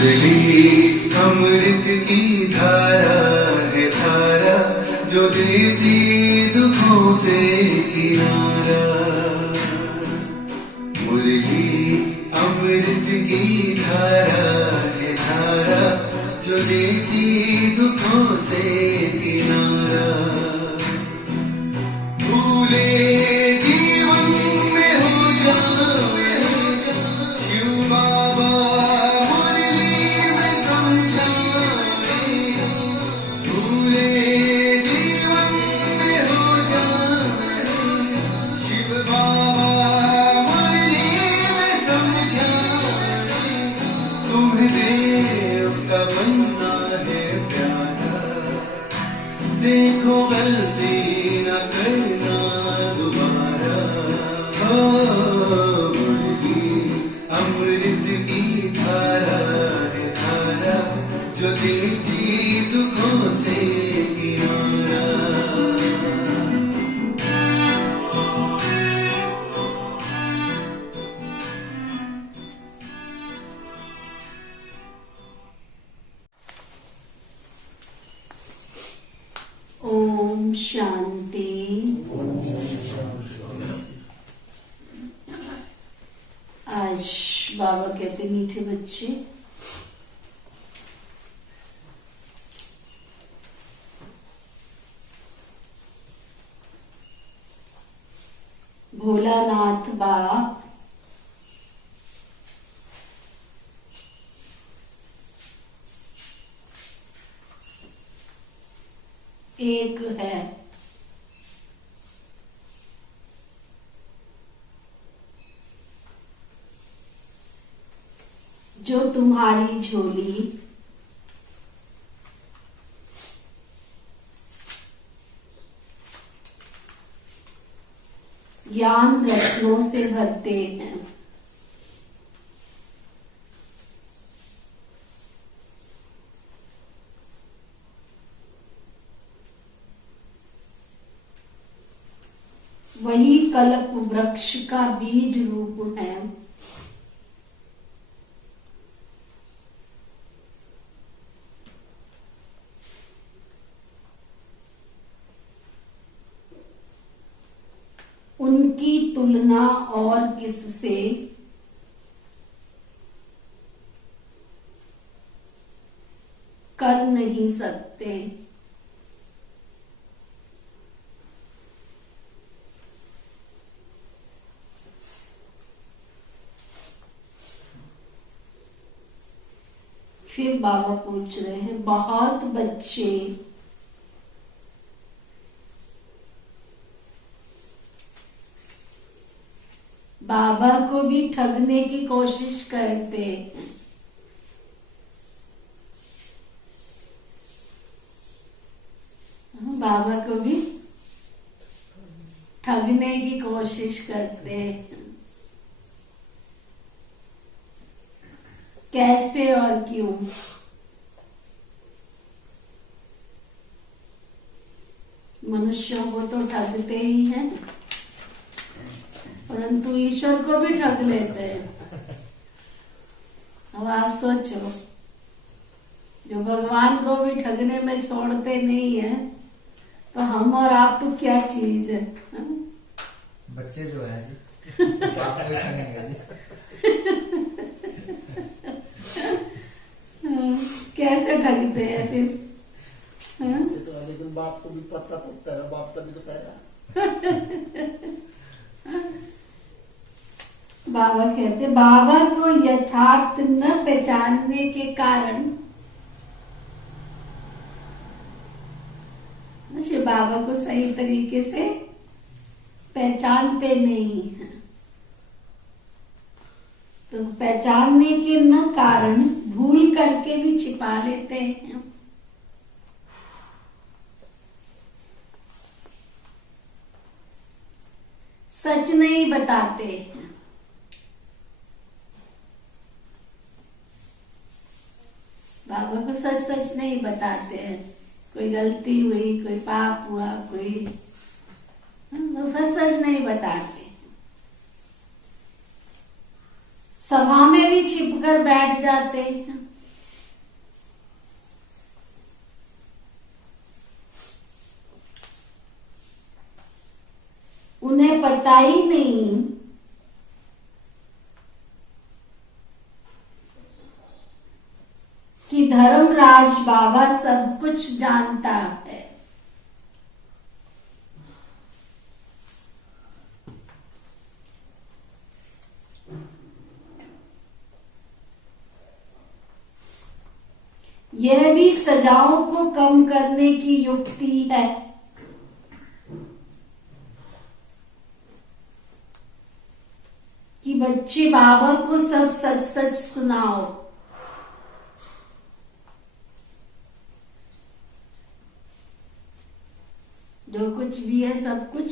मुरली अमृत की धारा है धारा जो देती दुखों से किनारा। मुरली अमृत की धारा है धारा जो देती दुखों से किनारा। भूले जीवन में हो जाए शिव बाबा मुरली में समझाए। भूले जीवन में हो जाए शिव बाबा मुरली में समझाए। तुम्हें देव का बनना है प्यारा, देखो गलती न करना दोबारा। हो मुरली अमृत की धारा है धारा जो देती दुखों से किनारा। ओम शांति। आज बाबा कहते मीठे बच्चे, भोलानाथ बाप एक है। जो तुम्हारी झोली ज्ञान रत्नों से भरते हैं। वही कल्प वृक्ष का बीज रूप है। उनकी तुलना और किससे कर नहीं सकते। फिर बाबा पूछ रहे हैं, बहुत बच्चे बाबा को भी ठगने की कोशिश करते हैं। बाबा को भी ठगने की कोशिश करते हैं। कैसे और क्यों? मनुष्यों को तो ठगते ही हैं, परंतु ईश्वर को भी ठग लेते हैं। अब आप सोचो, जो भगवान को भी ठगने में छोड़ते नहीं है, तो हम और आप तो क्या चीज है? बच्चे जो है जी, बाप को ही ठगेंगे जी। कैसे ठगते हैं फिर? तो लेकिन बाप को भी पता पड़ता है, बाप तभी तो पैदा। बाबा कहते, बाबा को यथार्थ न पहचानने के कारण शिव बाबा को सही तरीके से पहचानते नहीं हैं। तो पहचानने के न कारण भूल करके भी छिपा लेते हैं। सच नहीं बताते हैं। बाबा को सच सच नहीं बताते हैं। कोई गलती हुई, कोई पाप हुआ, कोई तो सच सच नहीं बताते। सभा में भी छिपकर बैठ जाते हैं। पता ही नहीं कि धर्मराज बाबा सब कुछ जानता है। यह भी सजाओं को कम करने की युक्ति है। कि बच्चे बाबा को सब सच सच सुनाओ। जो कुछ भी है सब कुछ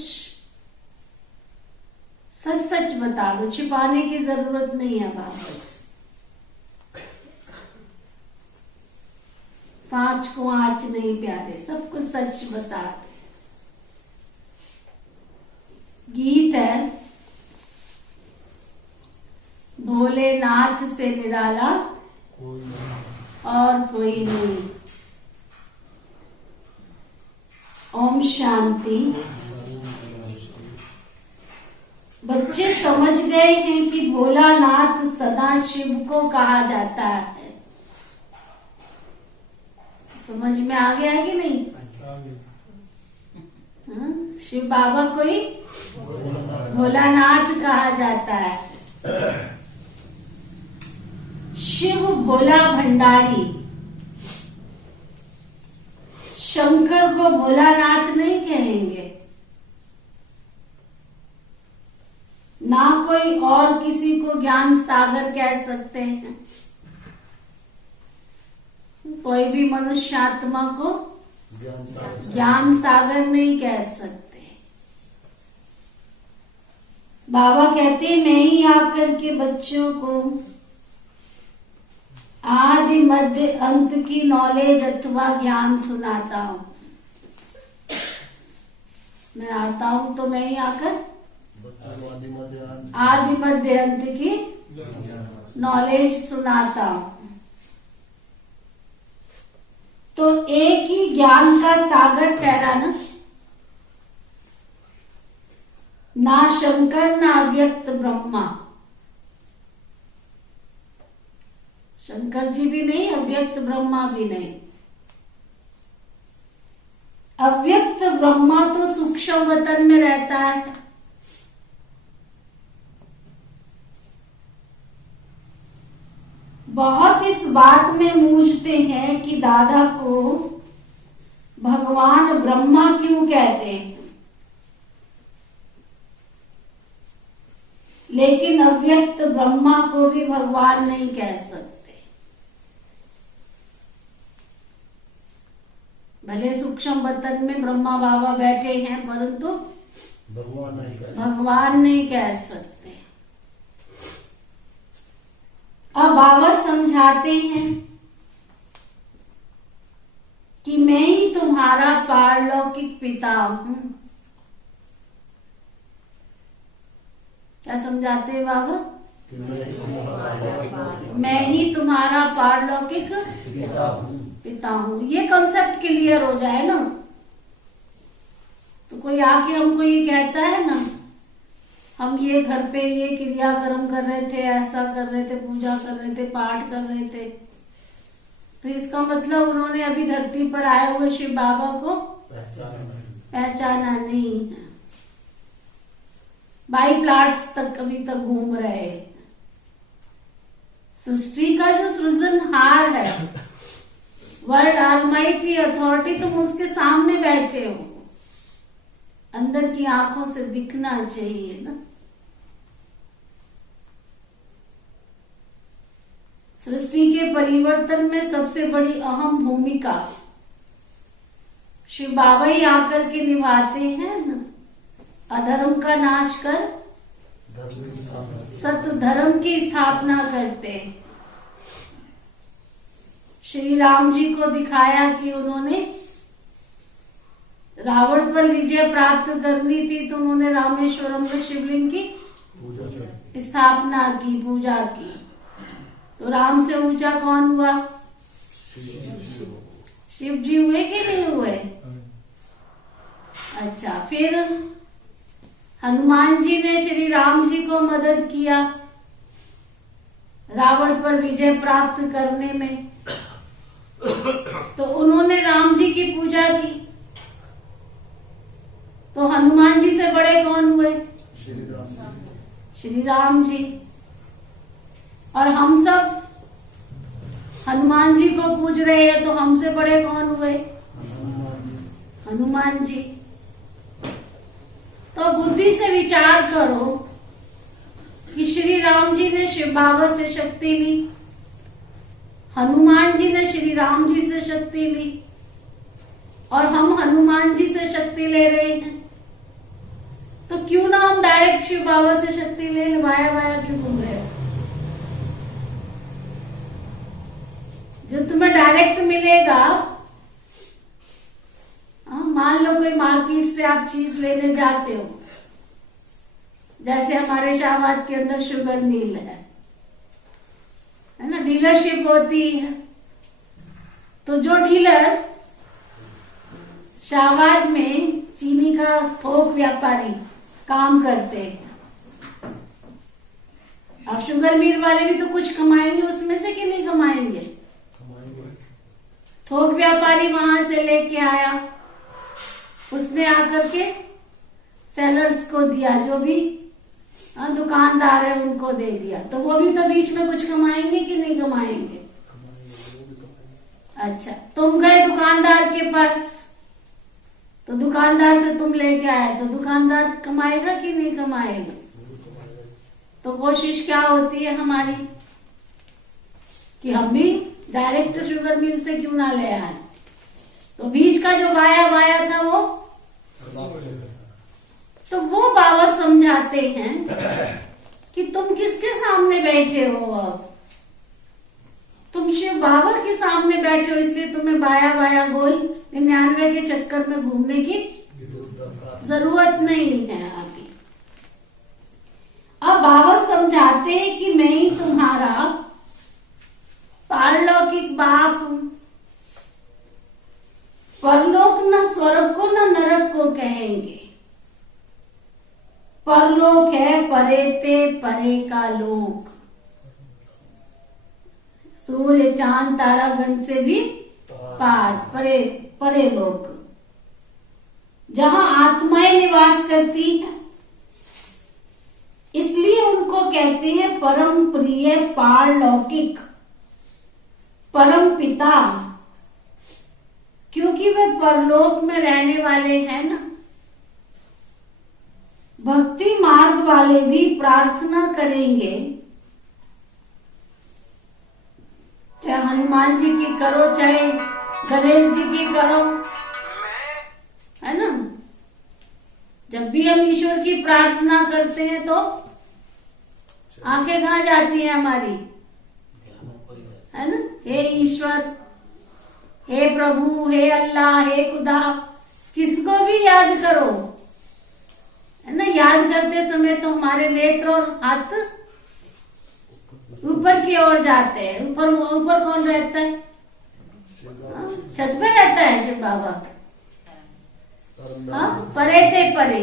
सच सच बता दो, छिपाने की जरूरत नहीं है बाबा से। सांच को आँच नहीं प्यारे, सब कुछ सच बता दे। गीत है, भोलेनाथ से निराला और कोई नहीं। ओम शांति। बच्चे समझ गए हैं कि भोलानाथ सदा शिव को कहा जाता है। समझ में आ गया कि नहीं? शिव बाबा को ही भोलानाथ कहा जाता है। शिव भोला भंडारी, शंकर को भोलानाथ नहीं कहेंगे, ना कोई और किसी को ज्ञान सागर कह सकते हैं। कोई भी मनुष्य आत्मा को ज्ञान सागर नहीं कह सकते। बाबा कहते हैं मैं ही आकर के बच्चों को आदि मध्य अंत की नॉलेज अथवा ज्ञान सुनाता हूँ। मैं आता हूँ तो मैं ही आकर आदि मध्य अंत की नॉलेज सुनाता हूँ। तो एक ही ज्ञान का सागर ठहरा ना शंकर ना अव्यक्त ब्रह्मा। शंकर जी भी नहीं, अव्यक्त ब्रह्मा भी नहीं। अव्यक्त ब्रह्मा तो सूक्ष्म वतन में रहता है। बहुत इस बात में मूझते हैं कि दादा को भगवान ब्रह्मा क्यों कहते हैं, लेकिन अव्यक्त ब्रह्मा को भी भगवान नहीं कह सकते। भले सूक्ष्म वतन में ब्रह्मा बाबा बैठे हैं, परंतु भगवान नहीं कह सकते। अब बाबा समझाते हैं कि मैं ही तुम्हारा पारलौकिक पिता हूं। क्या समझाते हैं बाबा? मैं ही तुम्हारा पारलौकिक पिता हूं। ये कॉन्सेप्ट क्लियर हो जाए ना, तो कोई आके हमको ये कहता है ना, हम ये घर पे ये क्रियाक्रम कर रहे थे, ऐसा कर रहे थे, पूजा कर रहे थे, पाठ कर रहे थे, तो इसका मतलब उन्होंने अभी धरती पर आए हुए शिव बाबा को पहचाना नहीं है। बाई प्लाट्स तक कभी तक घूम रहे हैं। सृष्टि का जो सृजनहार है, वर्ल्ड ऑलमाइटी अथॉरिटी, तुम उसके सामने बैठे हो, अंदर की आंखों से दिखना चाहिए ना। सृष्टि के परिवर्तन में सबसे बड़ी अहम भूमिका शिव बाबा ही आकर के निभाते हैं ना। अधर्म का नाश कर सत धर्म की स्थापना करते हैं। श्री राम जी को दिखाया कि उन्होंने रावण पर विजय प्राप्त करनी थी, तो उन्होंने रामेश्वरम में शिवलिंग की स्थापना की, पूजा की। तो राम से ऊंचा कौन हुआ? शिव जी हुए कि नहीं हुए? अच्छा, फिर हनुमान जी ने श्री राम जी को मदद किया रावण पर विजय प्राप्त करने में, तो उन्होंने राम जी की पूजा की। तो हनुमान जी से बड़े कौन हुए? श्री राम जी। और हम सब हनुमान जी को पूज रहे हैं, तो हमसे बड़े कौन हुए? हनुमान जी। तो बुद्धि से विचार करो कि श्री राम जी ने शिव बाबा से शक्ति ली, हनुमान जी ने श्री राम जी से शक्ति ली, और हम हनुमान जी से शक्ति ले रहे हैं। तो क्यों ना हम डायरेक्ट शिव बाबा से शक्ति ले, वाया वाया क्यों घूम रहे हो? जो तुम्हें डायरेक्ट मिलेगा, मान लो कोई मार्केट से आप चीज लेने जाते हो, जैसे हमारे शाहबाद के अंदर शुगर मिल है ना, डीलरशिप होती है। तो जो डीलर शाहबाद में चीनी का थोक व्यापारी काम करते हैं, अब शुगर मिल वाले भी तो कुछ कमाएंगे उसमें से कि नहीं कमाएंगे? थोक व्यापारी वहां से लेके आया, उसने आकर के सेलर्स को दिया, जो भी दुकानदार है उनको दे दिया, तो वो भी तो बीच में कुछ कमाएंगे कि नहीं कमाएंगे? अच्छा, तुम गए दुकानदार के पास, तो दुकानदार से तुम लेके आए, तो दुकानदार कमाएगा कि नहीं कमाएगा? तो कोशिश क्या होती है हमारी कि हम भी डायरेक्ट शुगर मिल से क्यों ना ले आए। तो बीज का जो वाया था वो, तो वो बाबा समझाते हैं कि तुम किसके सामने बैठे हो? अब तुम शिव बाबा के सामने बैठे हो, इसलिए तुम्हें बाया बाया गोल 99 के चक्कर में घूमने की जरूरत नहीं है अभी। अब बाबा समझाते हैं कि मैं ही तुम्हारा पारलौकिक बाप हूं। परलोक न स्वर्ग को न नरक को कहेंगे, परलोक है परे ते परे का लोक, सूर्य चांद तारा गण से भी पार, परे परे लोक, जहां आत्माएं निवास करती है। इसलिए उनको कहते हैं परम प्रिय पारलौकिक परम पिता, क्योंकि वे परलोक में रहने वाले हैं ना। भक्ति मार्ग वाले भी प्रार्थना करेंगे, चाहे हनुमान जी की करो चाहे गणेश जी की करो, है ना। जब भी हम ईश्वर की प्रार्थना करते हैं तो आंखें कहाँ जाती हैं हमारी, है ना। हे ईश्वर, हे प्रभु, हे अल्लाह, हे खुदा, किसको भी याद करो, है ना। याद करते समय तो हमारे नेत्र और हाथ ऊपर की ओर जाते हैं। ऊपर ऊपर कौन रहता है? छत पे रहता है शिव बाबा। परे थे परे,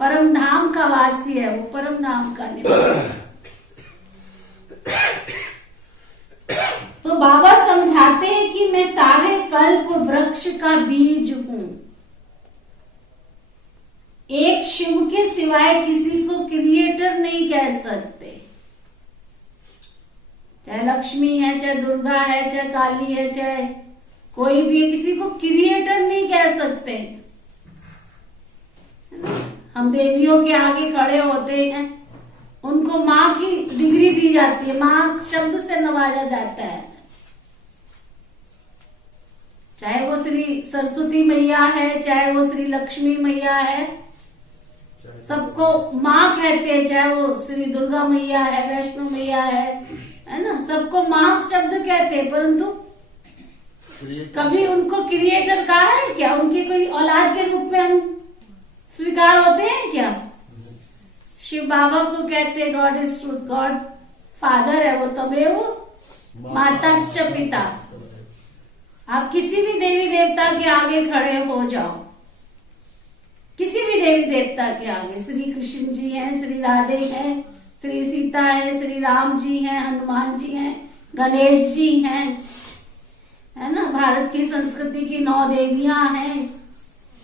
परम धाम का वासी है वो, परम धाम का निवासी। तो बाबा समझाते हैं कि मैं सारे कल्प वृक्ष का बीज हूं। एक शिव के सिवाय किसी को क्रिएटर नहीं कह सकते। चाहे लक्ष्मी है, चाहे दुर्गा है, चाहे काली है, चाहे कोई भी है, किसी को क्रिएटर नहीं कह सकते। हम देवियों के आगे खड़े होते हैं, उनको माँ की डिग्री दी जाती है, माँ शब्द से नवाजा जाता है। चाहे वो श्री सरस्वती मैया है, चाहे वो श्री लक्ष्मी मैया है, सबको माँ कहते हैं। चाहे वो श्री दुर्गा मैया है, वैष्णो मैया है ना, सबको माँ शब्द कहते हैं। परंतु कभी उनको क्रिएटर कहा है क्या? उनकी कोई औलाद के रूप में हम स्वीकार होते हैं क्या? शिव बाबा को कहते हैं God is truth, God father है वो, तमेव माताश्च पिता। आप किसी भी देवी देवता के आगे खड़े हो जाओ, किसी भी देवी देवता के आगे, श्री कृष्ण जी हैं, श्री राधे हैं, श्री सीता है, श्री राम जी हैं, हनुमान जी हैं, गणेश जी हैं, है ना, भारत की संस्कृति की 9 देवियां हैं,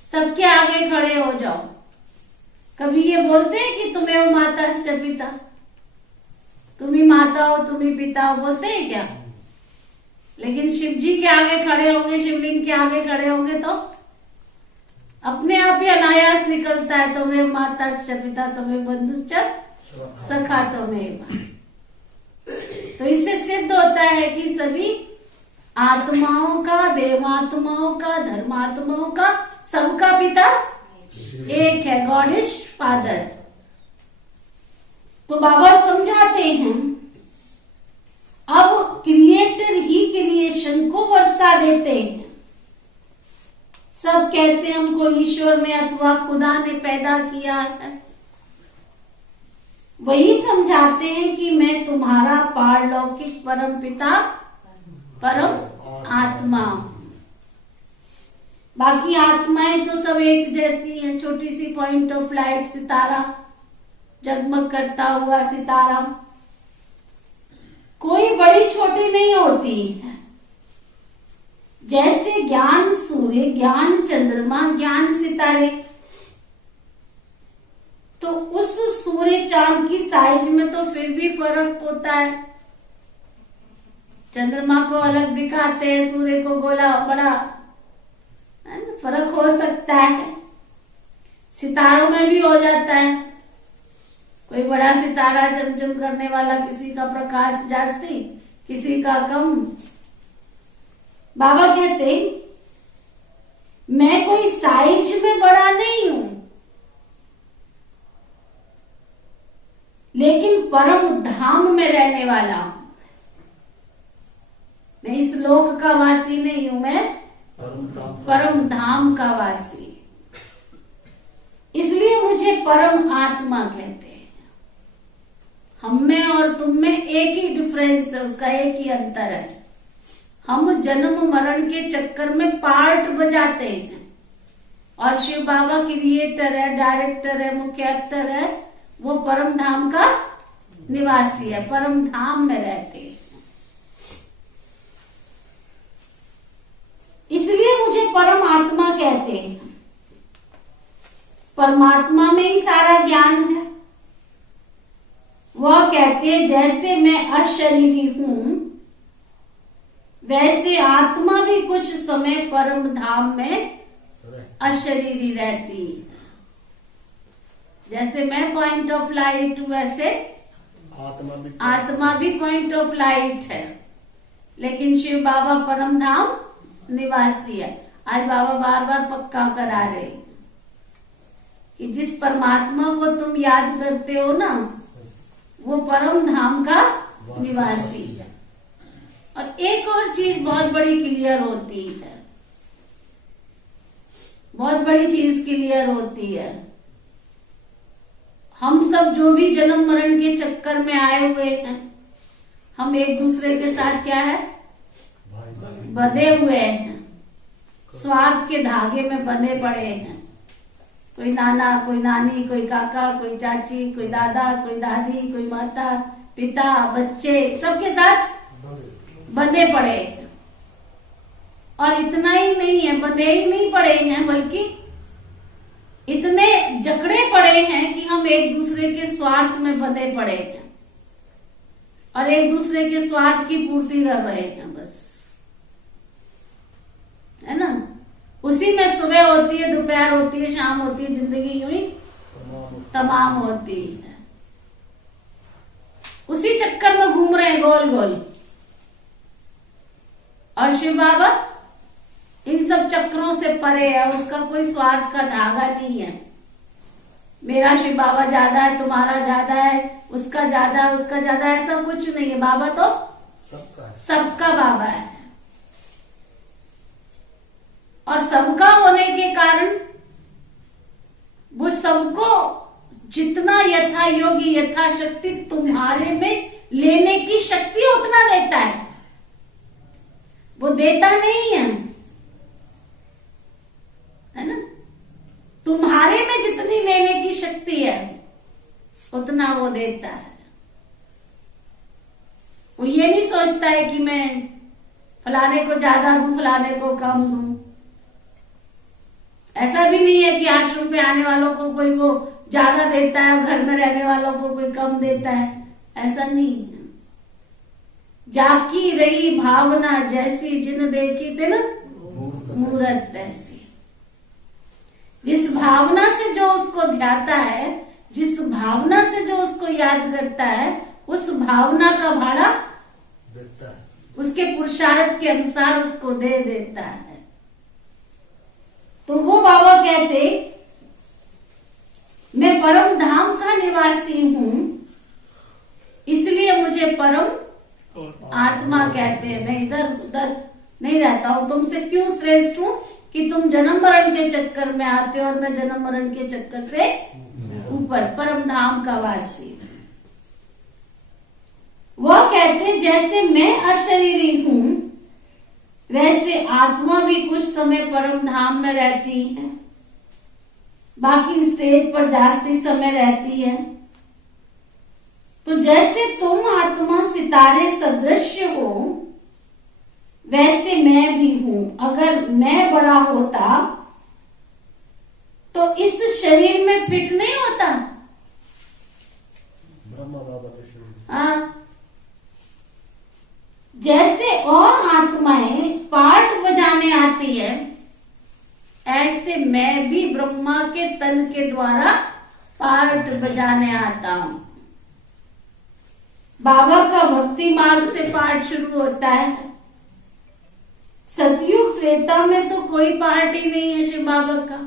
सबके आगे खड़े हो जाओ। कभी ये बोलते हैं कि तुम्हें माता से पिता, तुम ही माता हो, तुम ही पिता हो, बोलते हैं क्या? लेकिन शिव जी के आगे खड़े होंगे, शिवलिंग के आगे खड़े होंगे तो अपने आप ही अनायास निकलता है, तुम्हें माता से पिता, तुम्हें बंधुश्च सखा तुम्हें। तो इससे सिद्ध होता है कि सभी आत्माओं का, देवात्माओं का, धर्मात्माओं का, सबका पिता एक है, गॉड इज फादर। तो बाबा समझाते हैं अब क्रिएटर ही क्रिएशन को वर्षा देते हैं। सब कहते हैं हमको ईश्वर ने अथवा खुदा ने पैदा किया है, वही समझाते हैं कि मैं तुम्हारा पारलौकिक परम पिता, परम आत्मा हूं। बाकी आत्माएं तो सब एक जैसी हैं, छोटी सी पॉइंट ऑफ लाइट सितारा, जगमग करता हुआ सितारा, कोई बड़ी छोटी नहीं होती है। जैसे ज्ञान सूर्य, ज्ञान चंद्रमा, ज्ञान सितारे, तो उस सूर्य चांद की साइज में तो फिर भी फर्क होता है। चंद्रमा को अलग दिखाते हैं, सूर्य को गोला बड़ा, फर्क हो सकता है। सितारों में भी हो जाता है, कोई बड़ा सितारा चमचम करने वाला, किसी का प्रकाश जास्ती, किसी का कम। बाबा कहते मैं कोई साइज में बड़ा नहीं हूं, लेकिन परम धाम में रहने वाला हूं। मैं इस लोक का वासी नहीं हूं, मैं परम धाम का वासी। इसलिए मुझे परम आत्मा कहते हैं। हम में और तुम में एक ही डिफरेंस है, उसका एक ही अंतर है। हम जन्म मरण के चक्कर में पार्ट बजाते हैं, और शिव बाबा क्रिएटर है, डायरेक्टर है, मुख्य एक्टर है, वो परम धाम का निवासी है, परम धाम में रहते हैं। इसलिए मुझे परम आत्मा कहते हैं। परमात्मा में ही सारा ज्ञान है। वह कहते हैं जैसे मैं अशरीरी हूं, वैसे आत्मा भी कुछ समय परम धाम में अशरीरी रहती है। जैसे मैं पॉइंट ऑफ लाइट हूं, वैसे आत्मा भी पॉइंट ऑफ लाइट है। लेकिन शिव बाबा परम धाम निवासी है। आज बाबा बार बार पक्का करा रहे कि जिस परमात्मा को तुम याद करते हो ना, वो परम धाम का निवासी है। और एक और चीज बहुत बड़ी क्लियर होती है, बहुत बड़ी चीज क्लियर होती है। हम सब जो भी जन्म मरण के चक्कर में आए हुए हैं, हम एक दूसरे के साथ क्या है, बंधे हुए हैं, स्वार्थ के धागे में बंधे पड़े हैं। कोई नाना, कोई नानी, कोई काका, कोई चाची, कोई दादा, कोई दादी, कोई माता, पिता, बच्चे, सबके साथ बंधे पड़े हैं। और इतना ही नहीं है, बंधे ही नहीं पड़े हैं, बल्कि इतने जकड़े पड़े हैं कि हम एक दूसरे के स्वार्थ में बंधे पड़े हैं और एक दूसरे के स्वार्थ की पूर्ति कर रहे हैं, बस, है ना। उसी में सुबह होती है, दोपहर होती है, शाम होती है, जिंदगी यूं ही तमाम होती है। उसी चक्कर में घूम रहे हैं गोल गोल। और शिव बाबा इन सब चक्रों से परे है, उसका कोई स्वार्थ का धागा नहीं है। मेरा शिव बाबा ज्यादा है, तुम्हारा ज्यादा है, उसका ज्यादा है, उसका ज्यादा है, ऐसा कुछ नहीं है। बाबा तो सबका बाबा है। और सबका होने के कारण वो सबको जितना यथा योगी यथाशक्ति तुम्हारे में लेने की शक्ति उतना देता है, वो देता नहीं है ना। तुम्हारे में उतना वो देता है। वो ये नहीं सोचता है कि मैं फलाने को ज्यादा दूं, फलाने को कम दूं। ऐसा भी नहीं है कि आश्रम पे आने वालों को कोई वो ज्यादा देता है और घर में रहने वालों को कोई कम देता है, ऐसा नहीं है। जाकी रही भावना जैसी, जिन देखी तिन मूरत तैसी। जिस भावना से जो उसको ध्याता है, जिस भावना से जो उसको याद करता है, उस भावना का भाड़ा देता है। उसके पुरुषार्थ के अनुसार उसको दे देता है। तो वो बाबा कहते, मैं परम धाम का निवासी हूं, इसलिए मुझे परम आत्मा कहते हैं। मैं इधर उधर नहीं रहता हूं। तुमसे क्यों श्रेष्ठ हूं कि तुम जन्म मरण के चक्कर में आते हो और मैं जन्म मरण के चक्कर से ऊपर, परम धाम का वासी। वह कहते, जैसे मैं अशरीरी हूं वैसे आत्मा भी कुछ समय परम धाम में रहती है, बाकी स्टेज पर जास्ती समय रहती है। तो जैसे तुम आत्मा सितारे सदृश हो, वैसे मैं भी हूं। अगर मैं बड़ा होता तो इस शरीर में फिट नहीं होता। ब्रह्मा बाबा के शरीर। हाँ, जैसे और आत्माएं पाठ बजाने आती है, ऐसे मैं भी ब्रह्मा के तन के द्वारा पाठ बजाने आता हूं। बाबा का भक्ति मार्ग से पाठ शुरू होता है। सतयुग त्रेता में तो कोई पाठ ही नहीं है शिव बाबा का।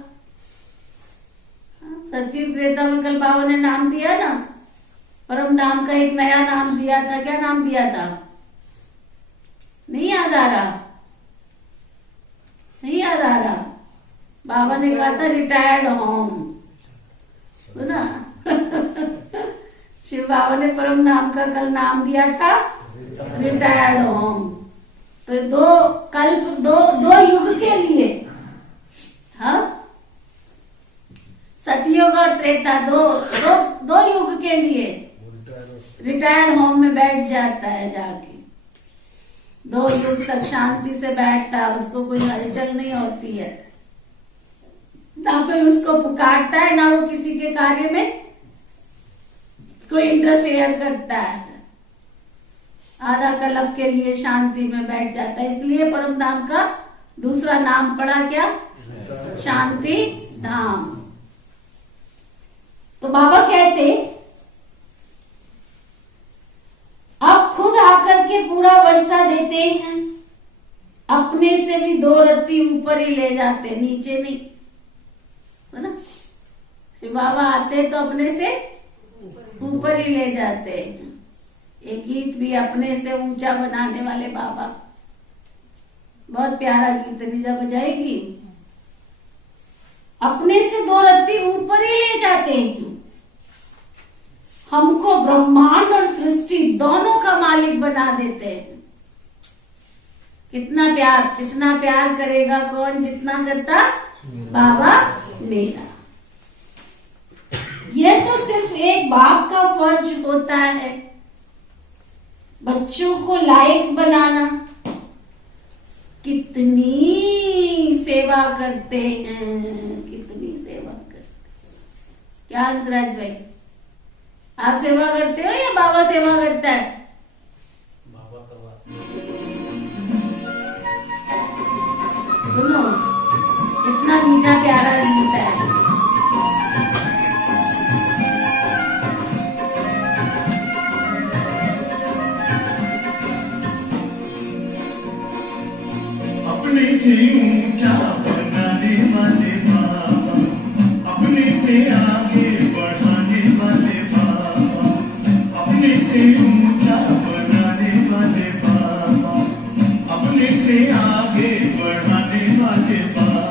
सतयुग त्रेता में कल बाबा ने नाम दिया ना, परम धाम का एक नया नाम दिया था। क्या नाम दिया था? नहीं याद आ रहा? नहीं याद आ रहा? बाबा ने कहा था रिटायर्ड होम, सुना? शिव बाबा ने परम धाम का कल नाम दिया था रिटायर्ड होम। तो दो युग के लिए, हाँ, सतयुग और त्रेता, दो युग के लिए रिटायर्ड होम में बैठ जाता है जाके। 2 युग तक शांति से बैठता है, उसको कोई हलचल नहीं होती है, ना कोई उसको पुकारता है, ना वो किसी के कार्य में कोई इंटरफेयर करता है। आधा कल्प के लिए शांति में बैठ जाता है। इसलिए परम धाम का दूसरा नाम पड़ा क्या? शांति धाम। तो बाबा कहते, अब खुद आकर के पूरा वर्षा देते हैं, अपने से भी 2 रत्ती ऊपर ही ले जाते, नीचे नहीं, है ना? शिव बाबा आते तो अपने से ऊपर ही ले जाते हैं। एक गीत भी अपने से ऊंचा बनाने वाले बाबा, बहुत प्यारा गीत, निजा बजाएगी। अपने से 2 रत्ती ऊपर ही ले जाते हैं, हमको ब्रह्मांड और सृष्टि दोनों का मालिक बना देते हैं। कितना प्यार करेगा कौन? जितना करता बाबा मेरा। यह तो सिर्फ एक बाप का फर्ज होता है, बच्चों को लायक बनाना। कितनी सेवा करते हैं, कितनी सेवा करते हैं। क्या हंसराज भाई, आप सेवा करते हो या बाबा सेवा करता है? बाबा का बात। सुनो, इतना मीठा प्यारा गीत है। अपने से ऊंचा बनाने वाले बाबा, अपने से आगे बढ़ाने वाले बाबा, अपने से ऊंचा बनाने वाले बाबा, अपने से आगे बढ़ाने वाले बाबा,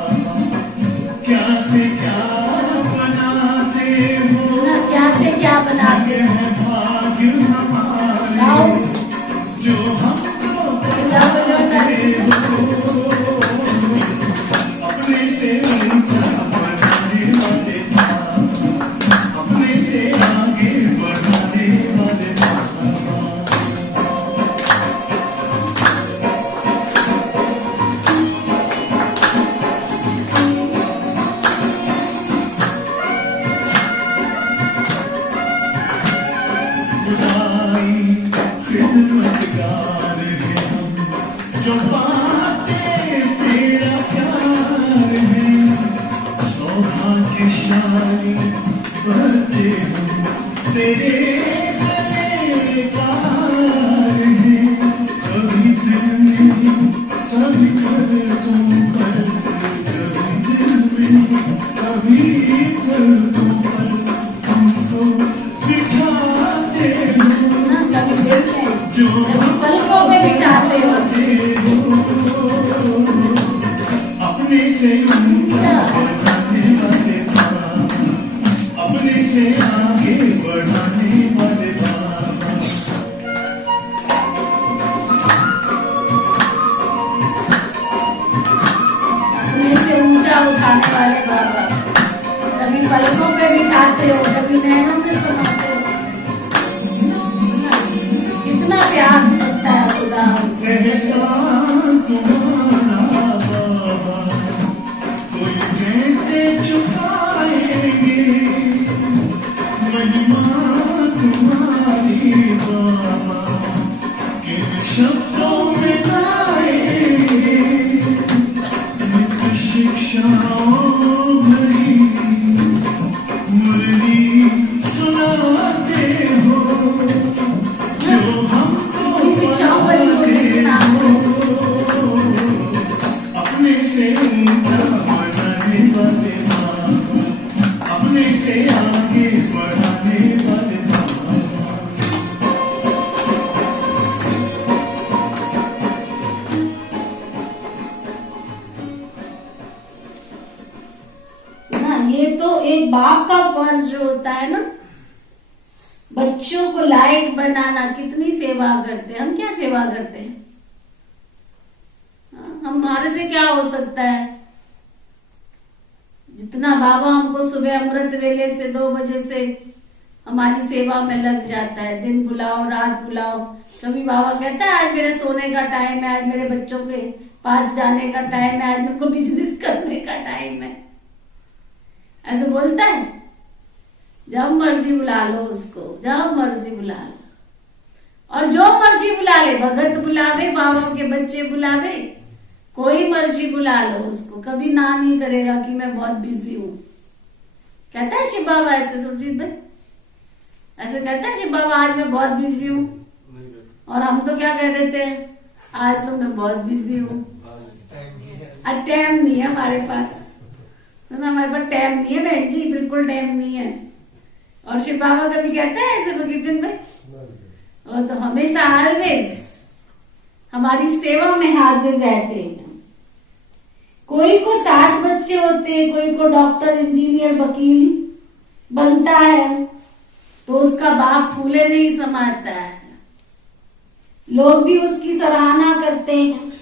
क्या से क्या बनाते हो, क्या से क्या बनाते हो? भाग्य हमारा जो हमको जाओ, बनाते हो। कभी पलकों पे बिठाते हो। अपने से ऊंचा बढ़ाने वाले बाबा, अपने से आगे बढ़ाने वाले बाबा। अपने से ऊंचा उठाने वाले बाबा, कभी पलकों पे बिठाते हो, कभी नैनों में समाते हो। कितना प्यार करता है खुदा हमसे। एहसान तुम्हारा बाबा, कोई कैसे चुकाएंगे, महिमा तुम्हारी बाबा, किन शब्दों में गाएंगे, नित्य शिक्षाओं भरी मुरली सुनाते हो, जो हमको अपनी शिक्षाओं पर ही मुझे सुनाते हो। अपने से ऊंचा बढ़ाने वाले बाबा, अपने से आगे बढ़ाने वाले बाबा। ना ये तो एक बाप का फर्ज जो होता है ना, बच्चों को लायक बनाना। कितनी सेवा करते हैं हम, क्या सेवा करते हैं? हमारे से क्या हो सकता है? जितना बाबा हमको सुबह अमृत वेले से 2 बजे से हमारी सेवा में लग जाता है, दिन बुलाओ रात बुलाओ। कभी बाबा कहता है आज मेरे सोने का टाइम है, आज मेरे बच्चों के पास जाने का टाइम है, आज मेरे को बिजनेस करने का टाइम है, ऐसे बोलता है? जब मर्जी बुला लो उसको, जब मर्जी बुला लो, और जो मर्जी बुला ले, भगत बुलावे, बाबा के बच्चे बुलावे, कोई मर्जी बुला लो उसको, कभी ना नहीं करेगा कि मैं बहुत बिजी हूं। कहता है शिव बाबा ऐसे? सुरजीत भाई ऐसे कहता है शिव बाबा आज मैं बहुत बिजी हूँ? और हम तो क्या कह देते हैं, आज तो मैं बहुत बिजी हूँ, आज टाइम नहीं है हमारे पास, है ना, हमारे पास टाइम नहीं है बहन जी, बिल्कुल टाइम नहीं है। और शिव बाबा कभी कहता है ऐसे बगीचन भाई? वो तो हमेशा ऑलवेज हमारी सेवा में हाजिर रहते हैं। कोई को 7 बच्चे होते हैं, कोई को डॉक्टर इंजीनियर वकील बनता है, तो उसका बाप फूले नहीं समाता है। लोग भी उसकी सराहना करते हैं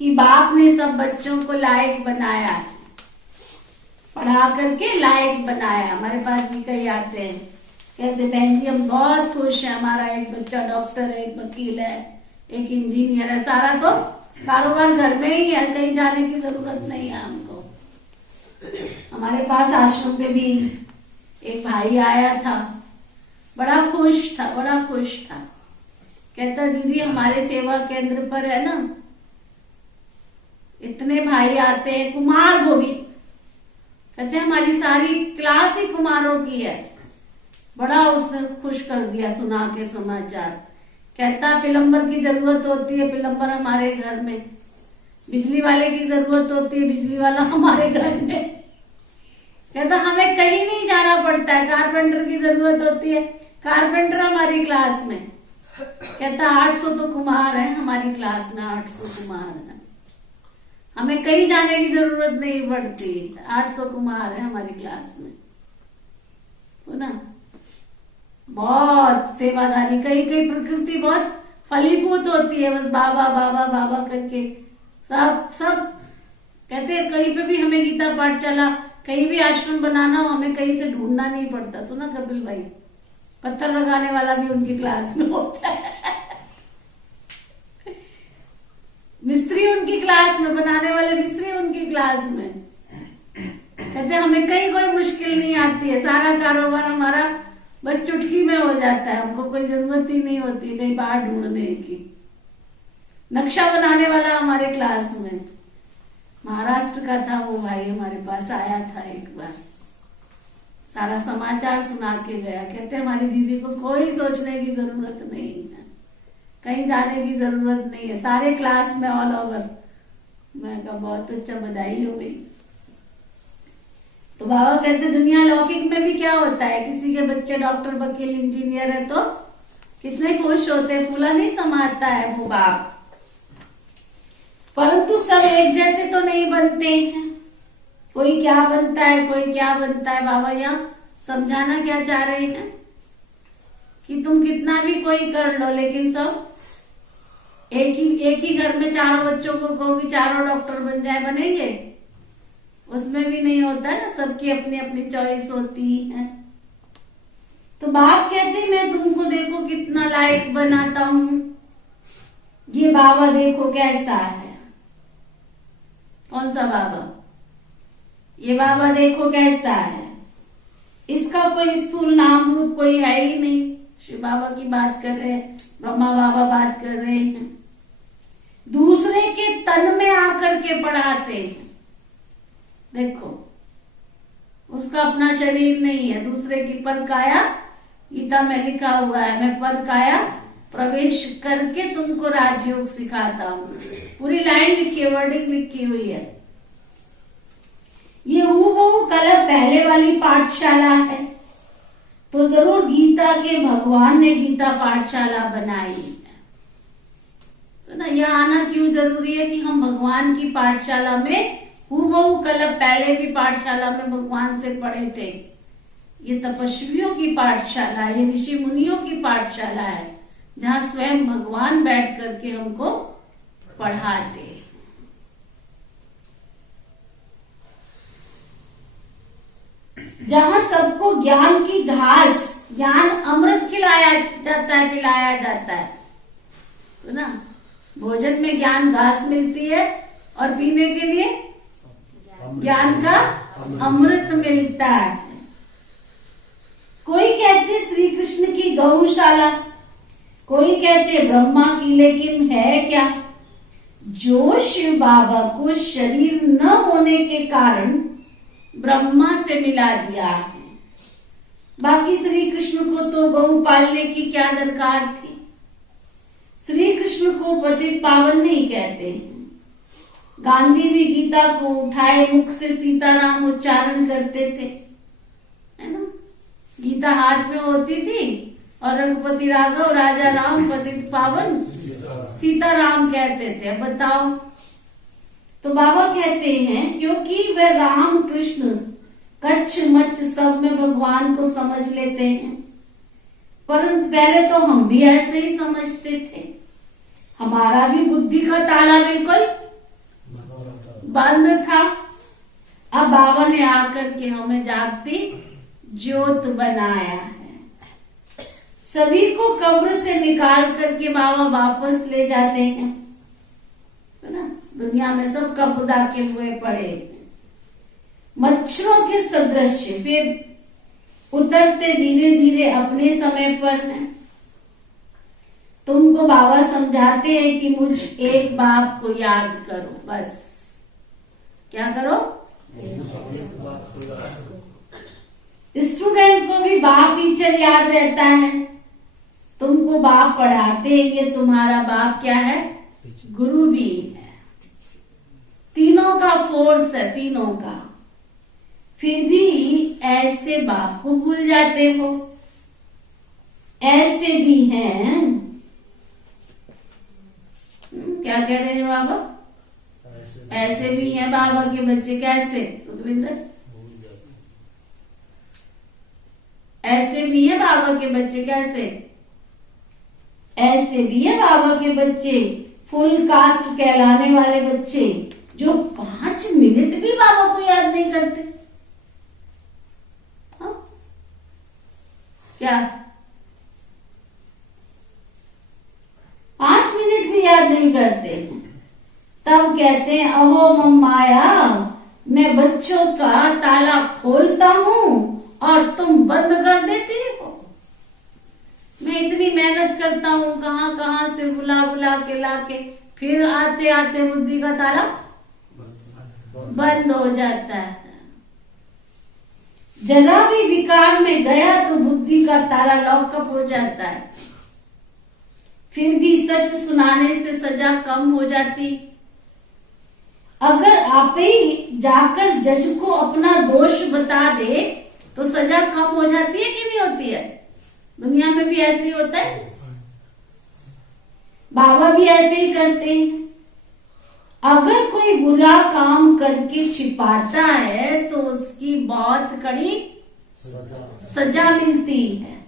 कि बाप ने सब बच्चों को लायक बनाया, पढ़ा करके लायक बनाया। हमारे पास भी कई आते हैं, कहते बहन जी हम बहुत खुश हैं, हमारा एक बच्चा डॉक्टर है, एक वकील है, एक इंजीनियर है, सारा तो कारोबार घर में ही है, कहीं जाने की जरूरत नहीं है हमको। हमारे पास आश्रम पे भी एक भाई आया था, बड़ा खुश था, बड़ा खुश था। कहता दीदी हमारे सेवा केंद्र पर है ना, इतने भाई आते हैं, कुमार वो भी, कहते हमारी सारी क्लास ही कुमारों की है। बड़ा उसने खुश कर दिया सुना के समाचार। कहता प्लम्बर की जरूरत होती है, प्लम्बर हमारे घर में, बिजली वाले की जरूरत होती है, बिजली वाला हमारे घर में। कहता हमें कहीं नहीं जाना पड़ता है, कारपेंटर की जरूरत होती है, कारपेंटर हमारी क्लास में। कहता 800 तो कुम्हार है हमारी क्लास में, 800 कुम्हार है, हमें कहीं जाने की जरूरत नहीं पड़ती, 800 कुम्हार है हमारी क्लास में, तो ना बहुत सेवादारी। कई कई प्रकृति बहुत फलीभूत होती है, बस बाबा बाबा बाबा करके सब सब कहते हैं। कहीं पे भी हमें गीता पाठ चला, कहीं भी आश्रम बनाना हो, हमें कहीं से ढूंढना नहीं पड़ता। सुना कपिल भाई, पत्थर लगाने वाला भी उनकी क्लास में होता है, मिस्त्री उनकी क्लास में, बनाने वाले मिस्त्री उनकी क्लास में। कहते हमें कहीं कोई मुश्किल नहीं आती है, सारा कारोबार हमारा बस चुटकी में हो जाता है, हमको कोई जरूरत ही नहीं होती कहीं बाहर ढूंढने की। नक्शा बनाने वाला हमारे क्लास में, महाराष्ट्र का था वो भाई, हमारे पास आया था एक बार, सारा समाचार सुना के गया। कहते हमारी दीदी को कोई सोचने की जरूरत नहीं है, कहीं जाने की जरूरत नहीं है, सारे क्लास में ऑल ओवर। मैं कहा बहुत अच्छा, बधाई हो गई। तो बाबा कहते दुनिया लौकिक में भी क्या होता है, किसी के बच्चे डॉक्टर वकील इंजीनियर है तो कितने खुश होते, फूला नहीं समाता है वो बाप। परंतु सब एक जैसे तो नहीं बनते हैं, कोई क्या बनता है कोई क्या बनता है। बाबा यहाँ समझाना क्या चाह रहे हैं कि तुम कितना भी कोई कर लो, लेकिन सब एक ही घर में चारों बच्चों को कहोगे चारों डॉक्टर बन जाए, बनेंगे? उसमें भी नहीं होता ना, सबकी अपनी अपनी चॉइस होती है। तो बाप कहते मैं तुमको देखो कितना लायक बनाता हूं, ये बाबा देखो कैसा है। कौन सा बाबा? ये बाबा देखो कैसा है, इसका कोई स्थूल नाम रूप कोई है ही नहीं। शिव बाबा की बात कर रहे हैं, ब्रह्मा बाबा बात कर रहे हैं। दूसरे के तन में आकर के पढ़ाते हैं। देखो उसका अपना शरीर नहीं है, दूसरे की पर काया, गीता में लिखा हुआ है मैं पर काया प्रवेश करके तुमको राजयोग सिखाता हूँ। पूरी लाइन लिखी है, वर्डिंग लिखी हुई है। ये हूबहू कलर पहले वाली पाठशाला है, तो जरूर गीता के भगवान ने गीता पाठशाला बनाई है। तो ना यहाँ आना क्यों जरूरी है कि हम भगवान की पाठशाला में हूबहू कलर पहले भी पाठशाला में भगवान से पढ़े थे। ये तपस्वियों की पाठशाला, ये ऋषि मुनियों की पाठशाला है, जहाँ स्वयं भगवान बैठ करके हमको पढ़ाते। जहाँ सबको ज्ञान की घास, ज्ञान अमृत खिलाया जाता है, पिलाया जाता है। तो ना भोजन में ज्ञान घास मिलती है और पीने के लिए ज्ञान का अमृत मिलता है। कोई कहते श्री कृष्ण की गौशाला, कोई कहते ब्रह्मा की, लेकिन है क्या? जो शिव बाबा को शरीर न होने के कारण ब्रह्मा से मिला दिया है। बाकी श्री कृष्ण को तो गौ पालने की क्या दरकार थी? श्री कृष्ण को पतित पावन नहीं कहते हैं। गांधी भी गीता को उठाए मुख से सीताराम उच्चारण करते थे, है ना? गीता हाथ में होती थी और रघुपति राघव राजा राम पतित पावन सीताराम कहते थे। अब बताओ, तो बाबा कहते हैं क्योंकि वह राम कृष्ण कच्छ मच्छ सब में भगवान को समझ लेते हैं। परंतु पहले तो हम भी ऐसे ही समझते थे, हमारा भी बुद्धि का ताला बिल्कुल बंद था। अब बाबा ने आकर के हमें जागती ज्योत बनाया है। सभी को कब्र से निकाल करके बाबा वापस ले जाते हैं, है ना? दुनिया में सब कब्र के हुए पड़े, मच्छरों के सदृश फिर उतरते धीरे धीरे अपने समय पर है। तुमको बाबा समझाते हैं कि मुझ एक बाप को याद करो, बस। क्या करो? स्टूडेंट को भी बाप टीचर याद रहता है। तुमको बाप पढ़ाते हैं, ये तुम्हारा बाप क्या है? गुरु भी है। तीनों का फोर्स है, तीनों का। फिर भी ऐसे बाप को भूल जाते हो। ऐसे भी हैं, क्या कह रहे हैं बाबा? ऐसे भी हैं बाबा के बच्चे। कैसे सुखविंदर? ऐसे भी है बाबा के बच्चे। कैसे? ऐसे भी है बाबा के बच्चे, फुल कास्ट कहलाने वाले बच्चे, जो 5 मिनट भी बाबा को याद नहीं करते। हाँ? क्या 5 मिनट भी याद नहीं करते? तब कहते हैं अहो मम्माया, मैं बच्चों का ताला खोलता हूं और तुम बंद कर देती हो। मैं इतनी मेहनत करता हूं, कहां कहां से बुला बुला के लाके, फिर आते आते बुद्धि का ताला बंद हो जाता है। जरा भी विकार में गया तो बुद्धि का ताला लॉकअप हो जाता है। फिर भी सच सुनाने से सजा कम हो जाती। अगर आप ही जाकर जज को अपना दोष बता दे तो सजा कम हो जाती है कि नहीं होती है? दुनिया में भी ऐसे ही होता है। भी ऐसे ही करते हैं। अगर कोई बुरा काम करके छिपाता है तो उसकी बहुत कड़ी सजा मिलती है।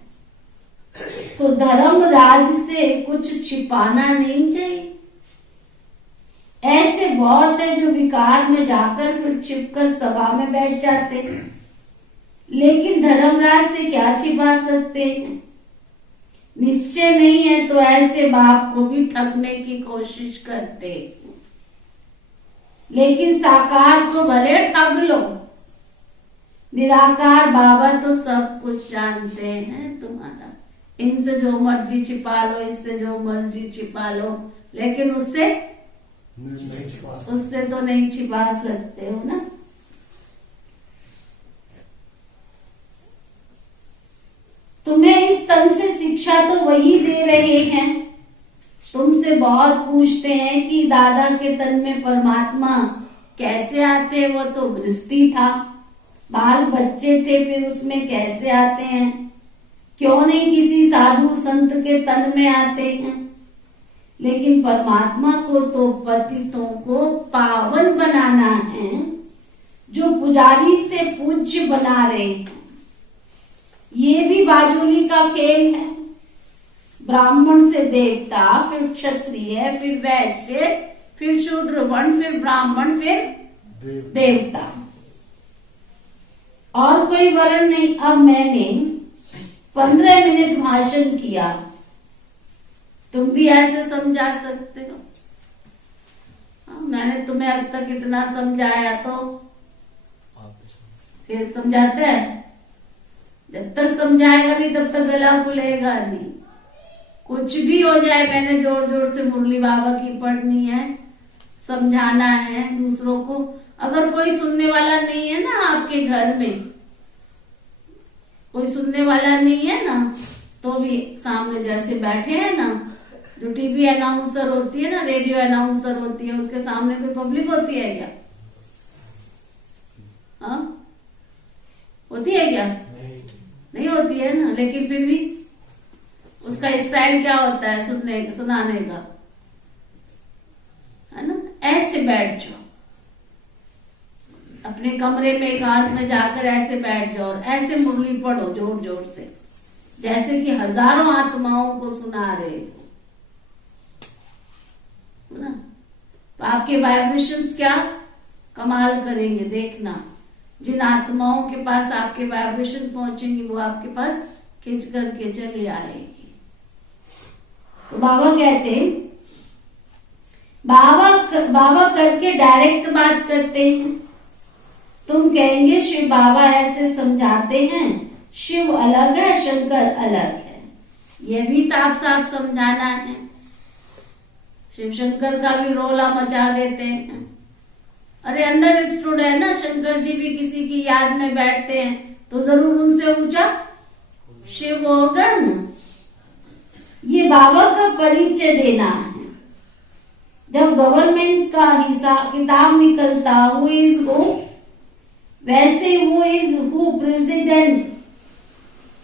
तो धर्मराज से कुछ छिपाना नहीं चाहिए। ऐसे बहुत है जो विकार में जाकर फिर छिपकर सभा में बैठ जाते हैं, लेकिन धर्मराज से क्या छिपा सकते हैं? निश्चय नहीं है तो ऐसे बाप को भी ठगने की कोशिश करते हैं। लेकिन साकार को भले ठग लो, निराकार बाबा तो सब कुछ जानते हैं तुम्हारा। इनसे जो मर्जी छिपा लो, इससे जो मर्जी छिपा लो, लेकिन उससे तो नहीं छिपा सकते हो ना। तुम्हें इस तन से शिक्षा तो वही दे रहे हैं। तुमसे बहुत पूछते हैं कि दादा के तन में परमात्मा कैसे आते? वो तो गृहस्थी था, बाल बच्चे थे, फिर उसमें कैसे आते हैं? क्यों नहीं किसी साधु संत के तन में आते हैं? लेकिन परमात्मा को तो पतितों को पावन बनाना है, जो पुजारी से पूज्य बना रहे हैं। ये भी बाजुली का खेल है। ब्राह्मण से देवता, फिर क्षत्रिय, फिर वैश्य, फिर शूद्र वर्ण, फिर ब्राह्मण, फिर देवता, और कोई वर्ण नहीं। अब मैंने 15 मिनट भाषण किया, तुम भी ऐसे समझा सकते हो। मैंने तुम्हें अब तक इतना समझाया, तो फिर समझाते हैं। जब तक समझाएगा नहीं तब तक गला खुलेगा नहीं। कुछ भी हो जाए, मैंने जोर जोर से मुरली बाबा की पढ़नी है, समझाना है दूसरों को। अगर कोई सुनने वाला नहीं है ना, आपके घर में कोई सुनने वाला नहीं है ना, तो भी सामने जैसे बैठे हैं ना, जो टीवी अनाउंसर होती है ना, रेडियो अनाउंसर होती है, उसके सामने कोई पब्लिक होती है क्या? हाँ, होती है क्या? नहीं होती है ना। लेकिन फिर भी उसका स्टाइल क्या होता है? सुनाने का, है ना। ऐसे बैठ जाओ अपने कमरे में, एकांत में जाकर ऐसे बैठ जाओ और ऐसे मुरली पढ़ो जोर जोर से, जैसे कि हजारों आत्माओं को सुना रहे हो ना। तो आपके वाइब्रेशंस क्या कमाल करेंगे, देखना। जिन आत्माओं के पास आपके वाइब्रेशन पहुंचेंगे, वो आपके पास खिंच करके चली आएगी। तो बाबा कहते हैं, बाबा करके डायरेक्ट बात करते हैं। तुम कहेंगे शिव बाबा ऐसे समझाते हैं, शिव अलग है, शंकर अलग है। ये भी साफ साफ समझाना है। शिव शंकर का भी रोला मचा देते हैं। अरे अंडरस्टूड है ना, शंकर जी भी किसी की याद में बैठते हैं तो जरूर उनसे ऊंचा शिव होगा ना। ये बाबा का परिचय देना है। जब गवर्नमेंट का हिसाब किताब निकलता, हु इज हु, वैसे who is who president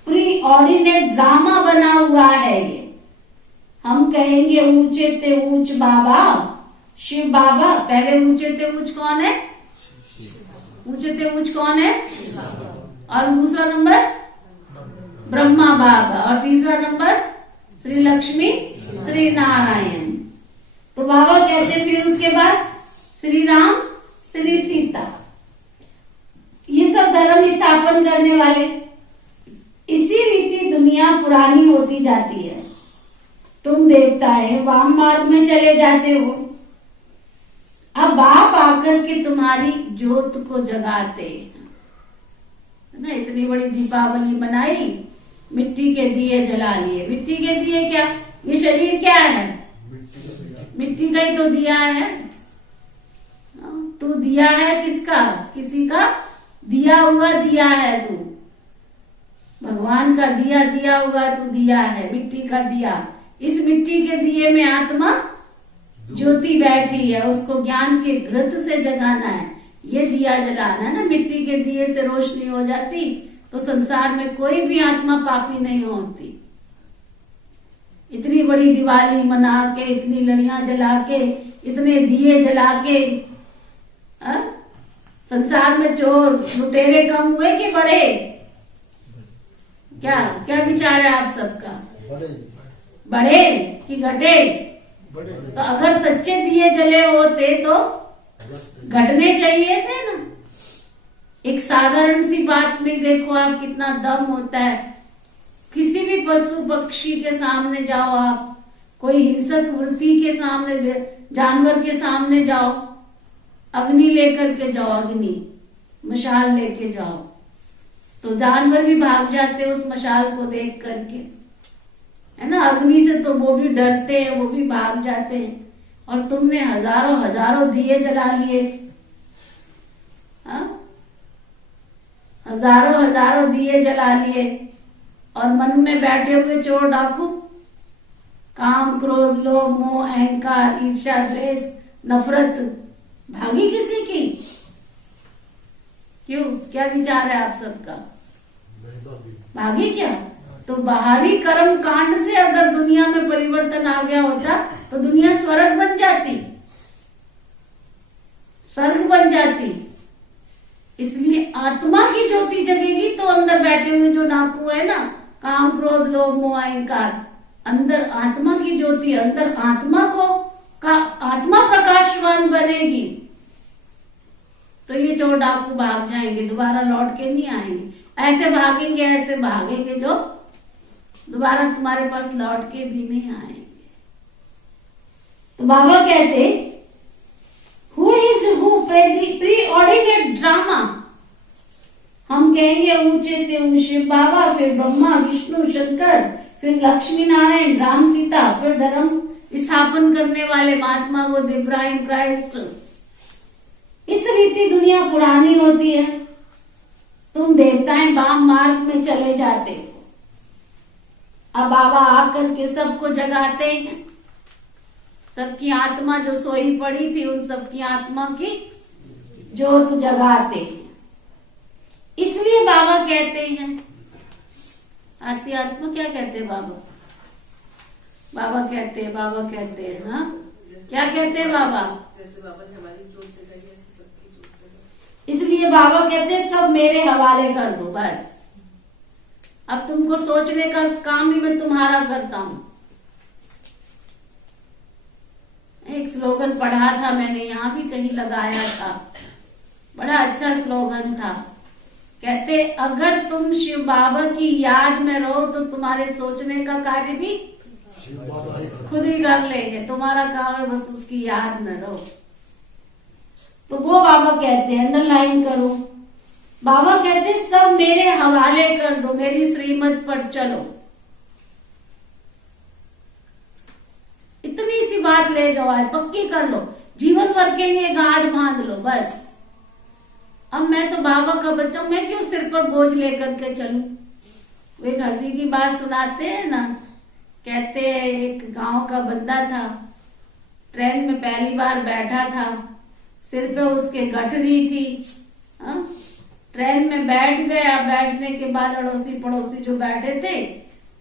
pre ordinate drama बना हुआ है ये। हम कहेंगे ऊंचे ते ऊंच बाबा शिव बाबा। पहले ऊंचे ते ऊंच कौन है? ऊंचे ते ऊंच कौन है? और दूसरा नंबर ब्रह्मा बाबा, और तीसरा नंबर श्री लक्ष्मी श्री नारायण। तो बाबा कैसे? फिर उसके बाद श्री राम श्री सीता, ये सब धर्म स्थापन करने वाले। इसी रीति दुनिया पुरानी होती जाती है। तुम देवताएं वाम मार्ग में चले जाते हो। अब बाप आकर के तुम्हारी ज्योत को जगाते हैं ना। इतनी बड़ी दीपावली बनाई, मिट्टी के दिए जला लिए। मिट्टी के दिए क्या? ये शरीर क्या है? मिट्टी का ही तो दिया है। तू दिया है किसका? किसी का दिया हुआ दिया है तू। भगवान का दिया हुआ तू दिया है, मिट्टी का दिया। इस मिट्टी के दिए में आत्मा ज्योति बैठी है, उसको ज्ञान के घृत से जगाना है। ये दिया जलाना है ना। मिट्टी के दिए से रोशनी हो जाती तो संसार में कोई भी आत्मा पापी नहीं होती। इतनी बड़ी दिवाली मना के, इतनी लड़ियां जला के, इतने दिए जला के, संसार में चोर लुटेरे कम हुए कि बढ़े? क्या क्या विचार है आप सबका? बढ़े कि घटे? तो अगर सच्चे दिए जले होते तो घटने चाहिए थे ना। एक साधारण सी बात में देखो आप कितना दम होता है। किसी भी पशु पक्षी के सामने जाओ आप, कोई हिंसक वृत्ति के सामने, जानवर के सामने जाओ, अग्नि लेकर के जाओ, अग्नि मशाल लेके जाओ, तो जानवर भी भाग जाते हैं उस मशाल को देख करके, है ना। अग्नि से तो वो भी डरते हैं, वो भी भाग जाते हैं। और तुमने हजारों हजारों दिए जला लिए, हजारों हजारों दिए जला लिए, और मन में बैठे हुए चोर डाकू, काम क्रोध लोभ मोह अहंकार ईर्ष्या द्वेष नफरत भागी किसी की? क्यों? क्या विचार है आप सबका? भागी क्या? तो बाहरी कर्म कांड से अगर दुनिया में परिवर्तन आ गया होता तो दुनिया स्वर्ग बन जाती, स्वर्ग बन जाती। इसलिए आत्मा की ज्योति जगेगी तो अंदर बैठे हुए जो डाकू है ना, काम क्रोध लोभ मोह अहंकार, अंदर आत्मा की ज्योति, अंदर आत्मा को का आत्मा प्रकाशवान बनेगी तो ये चोर डाकू भाग जाएंगे, दोबारा लौट के नहीं आएंगे। ऐसे भागेंगे जो दोबारा तुम्हारे पास लौट के भी नहीं आएंगे। तो बाबा कहते who is who pre ordinate drama. हम कहेंगे ऊंचे थे शिव बाबा, फिर ब्रह्मा विष्णु शंकर, फिर लक्ष्मी नारायण राम सीता, फिर धर्म स्थापन करने वाले महात्मा बुद्ध इब्राहिम क्राइस्ट। इस रीति दुनिया पुरानी होती है। तुम देवताएं वाम मार्ग में चले जाते हो, अब बाबा आकर के सबको जगाते हैं। सबकी आत्मा जो सोई पड़ी थी उन सबकी आत्मा की ज्योत जगाते हैं। इसलिए बाबा कहते हैं, आरती आत्मा क्या कहते हैं बाबा? बाबा कहते हैं हाँ, क्या कहते हैं बाबा? जैसे बाबा ने हमारी जोत जगाई ऐसे सबकी जोत जगाई। इसलिए बाबा कहते हैं सब मेरे हवाले कर दो, बस अब तुमको सोचने का काम भी मैं तुम्हारा करता हूं। एक स्लोगन पढ़ा था मैंने, यहां भी कहीं लगाया था, बड़ा अच्छा स्लोगन था। कहते अगर तुम शिव बाबा की याद में रहो तो तुम्हारे सोचने का कार्य भी खुद ही कर लेंगे। तुम्हारा काम है बस उसकी याद में रहो। तो वो बाबा कहते हैं, अंडरलाइन करो, बाबा कहते सब मेरे हवाले कर दो, मेरी श्रीमत पर चलो। इतनी सी बात ले जाओ, आज पक्की कर लो, जीवन भर के लिए गांठ बांध लो बस। अब मैं तो बाबा का बच्चा हूं, मैं क्यों सिर पर बोझ लेकर के चलूं? वो एक हंसी की बात सुनाते हैं ना, कहते एक गांव का बंदा था, ट्रेन में पहली बार बैठा था, सिर पे उसके गठरी थी, ट्रेन में बैठ गया। बैठने के बाद अड़ोसी पड़ोसी जो बैठे थे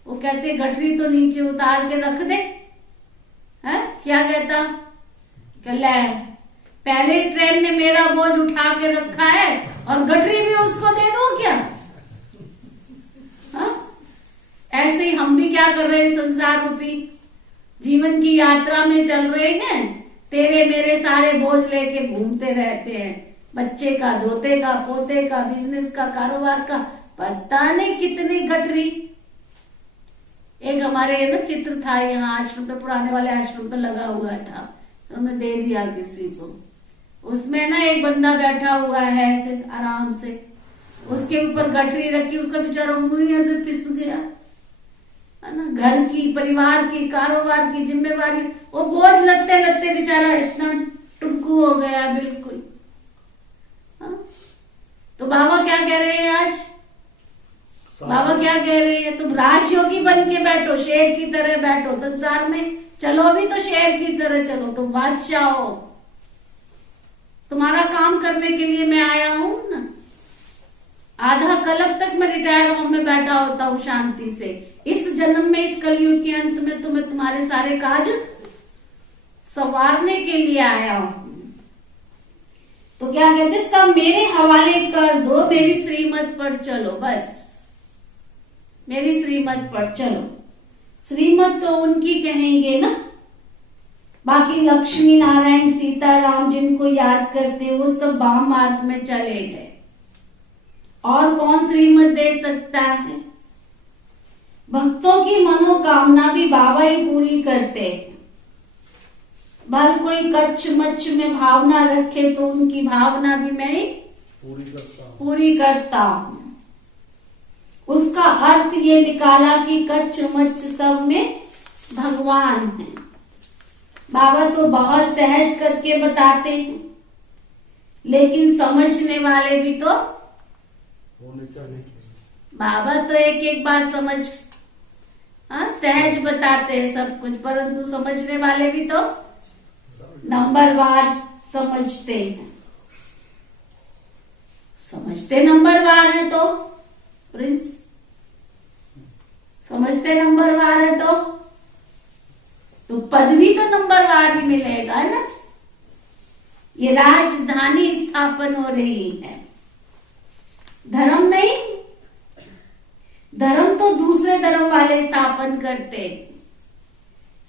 वो कहते गठरी तो नीचे उतार के रख दे। क्या कहता? ले पहले ट्रेन ने मेरा बोझ उठा के रखा है और गठरी भी उसको दे दो क्या? ऐसे ही हम भी क्या कर रहे हैं, संसार रूपी जीवन की यात्रा में चल रहे हैं, तेरे मेरे सारे बोझ लेके घूमते रहते हैं। बच्चे का, दोते का, पोते का, बिजनेस का, कारोबार का, पता नहीं कितनी गठरी। एक हमारे ना चित्र था यहाँ आश्रम पे, पुराने वाले आश्रम पे लगा हुआ था, उन्होंने दे दिया किसी को। उसमें ना एक बंदा बैठा हुआ है ऐसे आराम से, उसके ऊपर गठरी रखी, उसका बेचारा उंगलियां से पिस गया, है ना। घर की, परिवार की, कारोबार की जिम्मेवारी, वो बोझ लगते लगते बेचारा इतना टुकू हो गया बिल्कुल। तो बाबा क्या कह रहे हैं आज? बाबा क्या कह रहे हैं? तुम राजयोगी बन के बैठो, शेर की तरह बैठो, संसार में चलो भी तो शेर की तरह चलो, तुम बादशाह हो। तुम्हारा काम करने के लिए मैं आया हूं ना, आधा कलब तक मैं रिटायर होम में बैठा होता हूँ शांति से। इस जन्म में, इस कलयुग के अंत में तुम्हें तुम्हारे सारे काज संवारने के लिए आया हूं। तो क्या कहते, सब मेरे हवाले कर दो, मेरी श्रीमत पर चलो। बस मेरी श्रीमत पर चलो। श्रीमत तो उनकी कहेंगे ना, बाकी लक्ष्मी नारायण सीताराम जिनको याद करते वो सब वाम मार्ग में चले गए। और कौन श्रीमत दे सकता है? भक्तों की मनोकामना भी बाबा ही पूरी करते। भल कोई कच्छ मच्छ में भावना रखे तो उनकी भावना भी मैं ही पूरी करता हूं। उसका अर्थ ये निकाला कि कच्छ मच्छ सब में भगवान है। बाबा तो बहुत सहज करके बताते हैं, लेकिन समझने वाले भी तो होने चाहिए। बाबा तो एक एक बात समझ, सहज बताते हैं सब कुछ, परंतु समझने वाले भी तो नंबरवार समझते हैं। समझते नंबरवार है तो प्रिंस, समझते नंबरवार है तो पद भी तो नंबरवार ही मिलेगा ना। ये राजधानी स्थापन हो रही है, धर्म नहीं। धर्म तो दूसरे धर्म वाले स्थापन करते।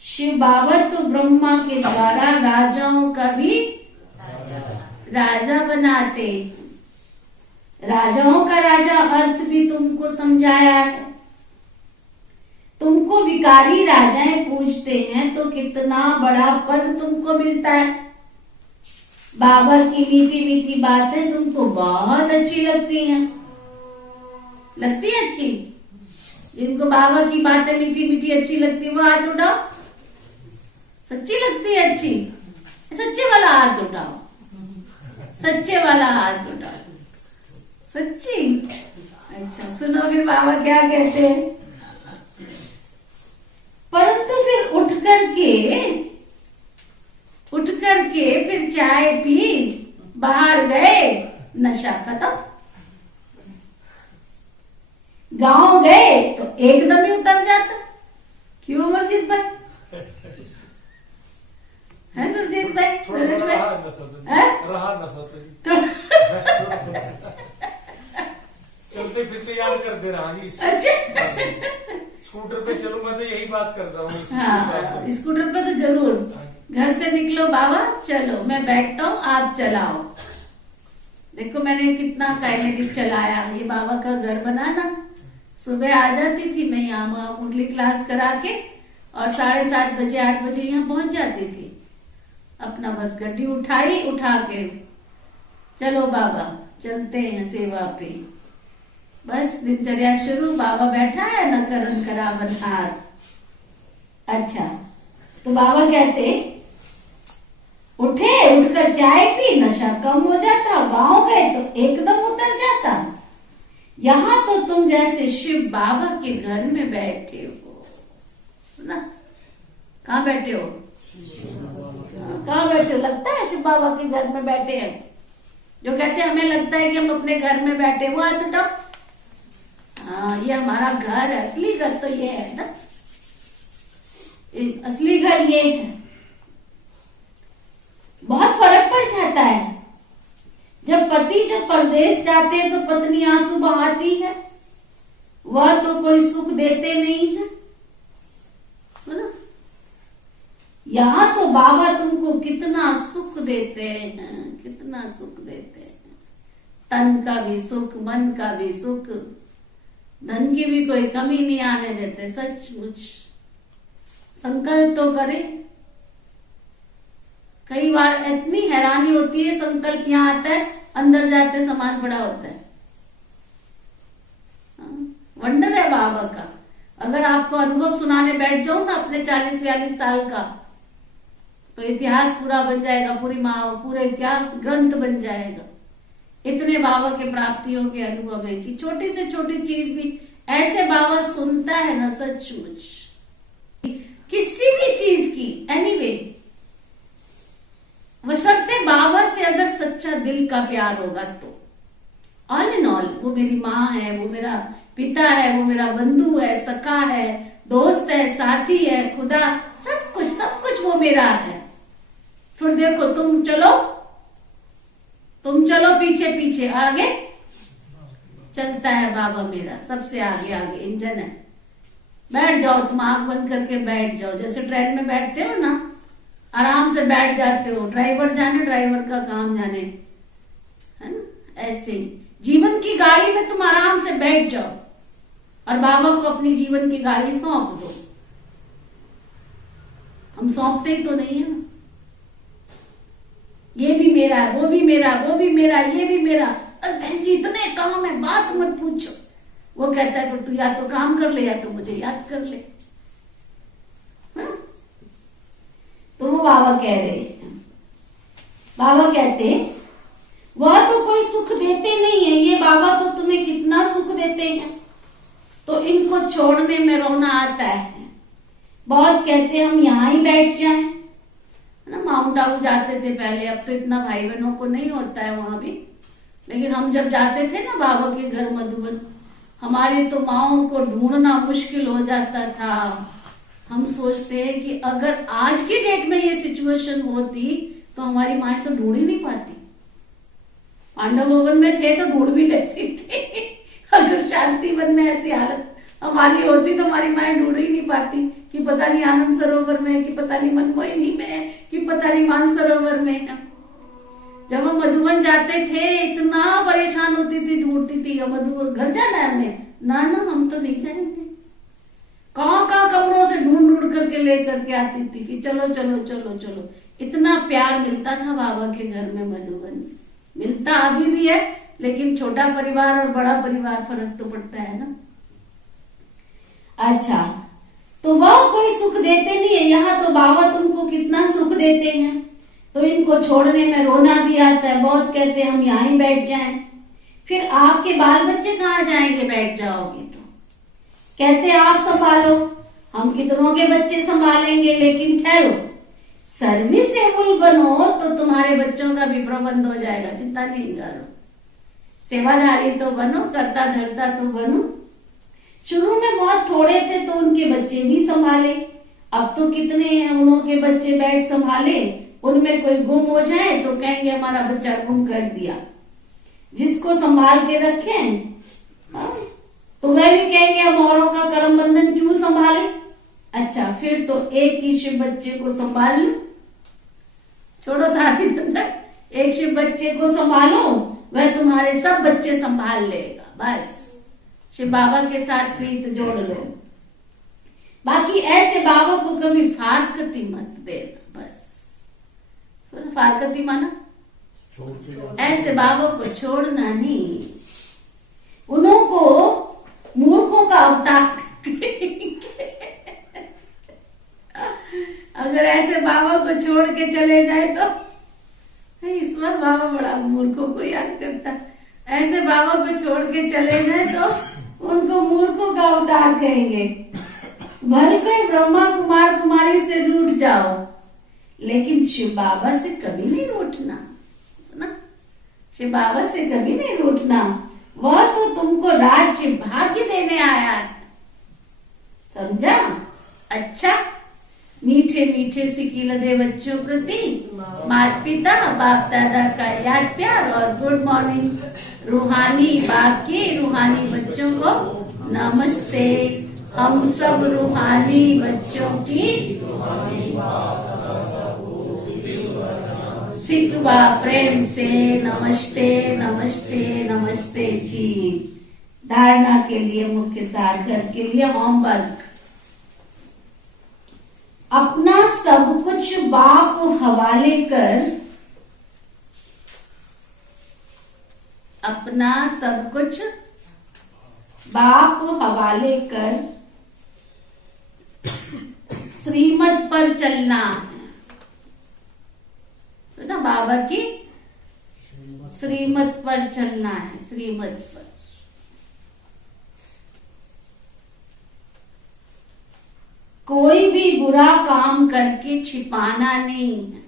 शिव बाबा तो ब्रह्मा के द्वारा राजाओं का भी राजा बनाते। राजाओं का राजा अर्थ भी तुमको समझाया है। तुमको विकारी राजाएं पूजते हैं तो कितना बड़ा पद तुमको मिलता है। बाबा की मीठी मीठी बातें तुमको बहुत अच्छी लगती हैं। लगती है अच्छी? जिनको बाबा की बातें मीठी मीठी अच्छी लगती है वो हाथ उठाओ। सच्ची लगती है अच्छी? सच्चे वाला हाथ उठाओ, सच्चे वाला हाथ उठाओ। सच्ची? अच्छा, सुनो फिर बाबा क्या कहते हैं। परंतु फिर उठ करके फिर चाय पी, बाहर गए, नशा खत्म। गांव गए तो एकदम ही उतर जाता। क्यों अमरजीत भाई? है सुरजीत भाई? नरेश भाई? चलते फिरते याद करते रहा जी। अच्छा, स्कूटर पे चलूं मैं तो यही बात करता हूँ। हाँ, स्कूटर पे तो जरूर। घर से निकलो बाबा, चलो मैं बैठता हूँ, आप चलाओ। देखो मैंने कितना काइनेटिक चलाया। ये बाबा का घर बनाना, सुबह आ जाती थी मैं यहाँ मुरली क्लास करा के, और 7:30 बजे 8 बजे यहाँ पहुंच जाती थी। अपना बस गड्डी उठाई, उठा के चलो बाबा चलते हैं सेवा पे। बस दिनचर्या शुरू। बाबा बैठा है न करन करा बनहार। अच्छा, तो बाबा कहते उठे, उठकर चाय पी, नशा कम हो जाता। गांव गए तो एकदम उतर जाता। यहां तो तुम जैसे शिव बाबा के घर में बैठे हो ना। कहाँ बैठे हो? कहाँ बैठे हो? लगता है शिव बाबा के घर में बैठे हैं। जो कहते हैं हमें लगता है कि हम अपने घर में बैठे, वो हाथ उठाओ। हाँ, ये हमारा घर है। असली घर तो ये है ना, असली घर ये है। बहुत फर्क पड़ जाता है। जब परदेश जाते हैं तो पत्नी आंसू बहाती है, वह तो कोई सुख देते नहीं है ना। यहाँ तो बाबा तुमको कितना सुख देते हैं, कितना सुख देते हैं। तन का भी सुख, मन का भी सुख, धन की भी कोई कमी नहीं आने देते। सचमुच संकल्प तो करे। कई बार इतनी हैरानी होती है, संकल्प यहाँ आता है, अंदर जाते सामान पड़ा होता है। वंडर है बाबा का। अगर आपको अनुभव सुनाने बैठ जाऊं ना अपने 40-42 साल का, तो इतिहास पूरा बन जाएगा, पूरे क्या ग्रंथ बन जाएगा। इतने बाबा के प्राप्तियों के अनुभव है कि छोटी से छोटी चीज भी ऐसे बाबा सुनता है ना, सचमुच किसी भी चीज की। एनीवे, बशर्ते बाबा से अगर सच्चा दिल का प्यार होगा तो। ऑल इन ऑल वो मेरी माँ है, वो मेरा पिता है, वो मेरा बंधु है, सखा है, दोस्त है, साथी है, खुदा, सब कुछ वो मेरा है। फिर देखो तुम चलो पीछे पीछे, आगे चलता है बाबा मेरा, सबसे आगे आगे इंजन है। बैठ जाओ, तुम आंख बंद करके बैठ जाओ, जैसे ट्रेन में बैठते हो ना, आराम से बैठ जाते हो, ड्राइवर जाने ड्राइवर का काम जाने, है ना। ऐसे ही जीवन की गाड़ी में तुम आराम से बैठ जाओ और बाबा को अपनी जीवन की गाड़ी सौंप दो। हम सौंपते ही तो नहीं है ना। ये भी मेरा है, वो भी मेरा, वो भी मेरा, ये भी मेरा, बस बहन जी इतने काम है, बात मत पूछो। वो कहता है तू या तो काम कर ले या तो मुझे याद कर ले। हाँ? तो वो बाबा कह रहे हैं, बाबा कहते वह तो कोई सुख देते नहीं है, ये बाबा तो तुम्हें कितना सुख देते हैं, तो इनको छोड़ने में रोना आता है। बहुत कहते हैं हम यहाँ ही बैठ जाएं, है ना। माउंट आबू जाते थे पहले, अब तो इतना भाई बहनों को नहीं होता है वहां भी, लेकिन हम जब जाते थे ना बाबा के घर मधुबन, हमारी तो माओं को ढूंढना मुश्किल हो जाता था। हम सोचते हैं कि अगर आज की डेट में ये सिचुएशन होती तो हमारी माएं तो ढूंढ ही नहीं पाती। पांडव भवन में थे तो ढूंढ भी लेती थी। अगर शांति वन में ऐसी हालत हमारी होती तो हमारी माएं ढूंढ ही नहीं पाती कि पता नहीं आनंद सरोवर में, कि पता नहीं मनमोहिनी में, कि पता नहीं मानसरोवर में। जब हम मधुबन जाते थे इतना परेशान होती थी, ढूंढती थी मधुबन घर जाना है हमने, ना हम तो नहीं जाएंगे। कहाँ कमरों से ढूंढ ढूंढ करके लेकर के आती थी कि चलो चलो चलो चलो। इतना प्यार मिलता था बाबा के घर में मधुबन में, मिलता अभी भी है, लेकिन छोटा परिवार और बड़ा परिवार फर्क तो पड़ता है ना। अच्छा, तो वह कोई सुख देते नहीं है, यहाँ तो बाबा तुमको कितना सुख देते हैं, तो इनको छोड़ने में रोना भी आता है। बहुत कहते हैं हम यहाँ ही बैठ जाएं, फिर आपके बाल बच्चे कहाँ जाएंगे बैठ जाओगे तो। कहते आप संभालो, हम कितनों के बच्चे संभालेंगे, लेकिन ठहरो, सर्विसेबल बनो तो तुम्हारे बच्चों का भी प्रबंध हो जाएगा, चिंता नहीं करो। सेवाधारी तो बनो, करता धरता तो बनो। शुरू में बहुत थोड़े थे तो उनके बच्चे भी संभाले, अब तो कितने हैं उनके बच्चे बैठ संभाले। उनमें कोई गुम हो जाए तो कहेंगे हमारा बच्चा गुम कर दिया। जिसको संभाल के रखें तो वह भी कहेंगे हम औरों का कर्म बंधन क्यों संभाले। अच्छा, फिर तो एक ही शिव बच्चे को संभाल लो, छोड़ो सारी धंधा, एक शिव बच्चे को संभालो, वह तुम्हारे सब बच्चे संभाल लेगा। बस शिव बाबा के साथ प्रीत जोड़ लो। बाकी ऐसे बाबा को कभी फारकती मत देना। बस फारकती माना ऐसे बाबा को छोड़ना नहीं, उनको मूर्खों का अवतार अगर ऐसे बाबा को छोड़ के चले जाए तो इस बार बाबा बड़ा मूर्खों को याद करता। ऐसे बाबा को छोड़ के चले जाए तो उनको मूर्खों का अवतार कहेंगे। भले कोई ब्रह्मा कुमार कुमारी से रूठ जाओ, लेकिन शिव बाबा से कभी नहीं रूठना ना। शिव बाबा से कभी नहीं रूठना, वह तो तुमको राज्य भाग्य देने आया है, समझा। अच्छा, मीठे मीठे सिकिलदे बच्चों प्रति माता पिता बाप दादा का याद प्यार और गुड मॉर्निंग रूहानी बाकी रूहानी बच्चों को नमस्ते। हम सब रूहानी बच्चों की सिकवा प्रेम से नमस्ते नमस्ते नमस्ते जी। धारणा के लिए मुख्य सार घर के लिए होमवर्क, अपना सब कुछ बाप हवाले कर, अपना सब कुछ बाप हवाले कर श्रीमत पर चलना है। सुना, बाबा की श्रीमत पर चलना है, श्रीमत पर। कोई भी बुरा काम करके छिपाना नहीं है,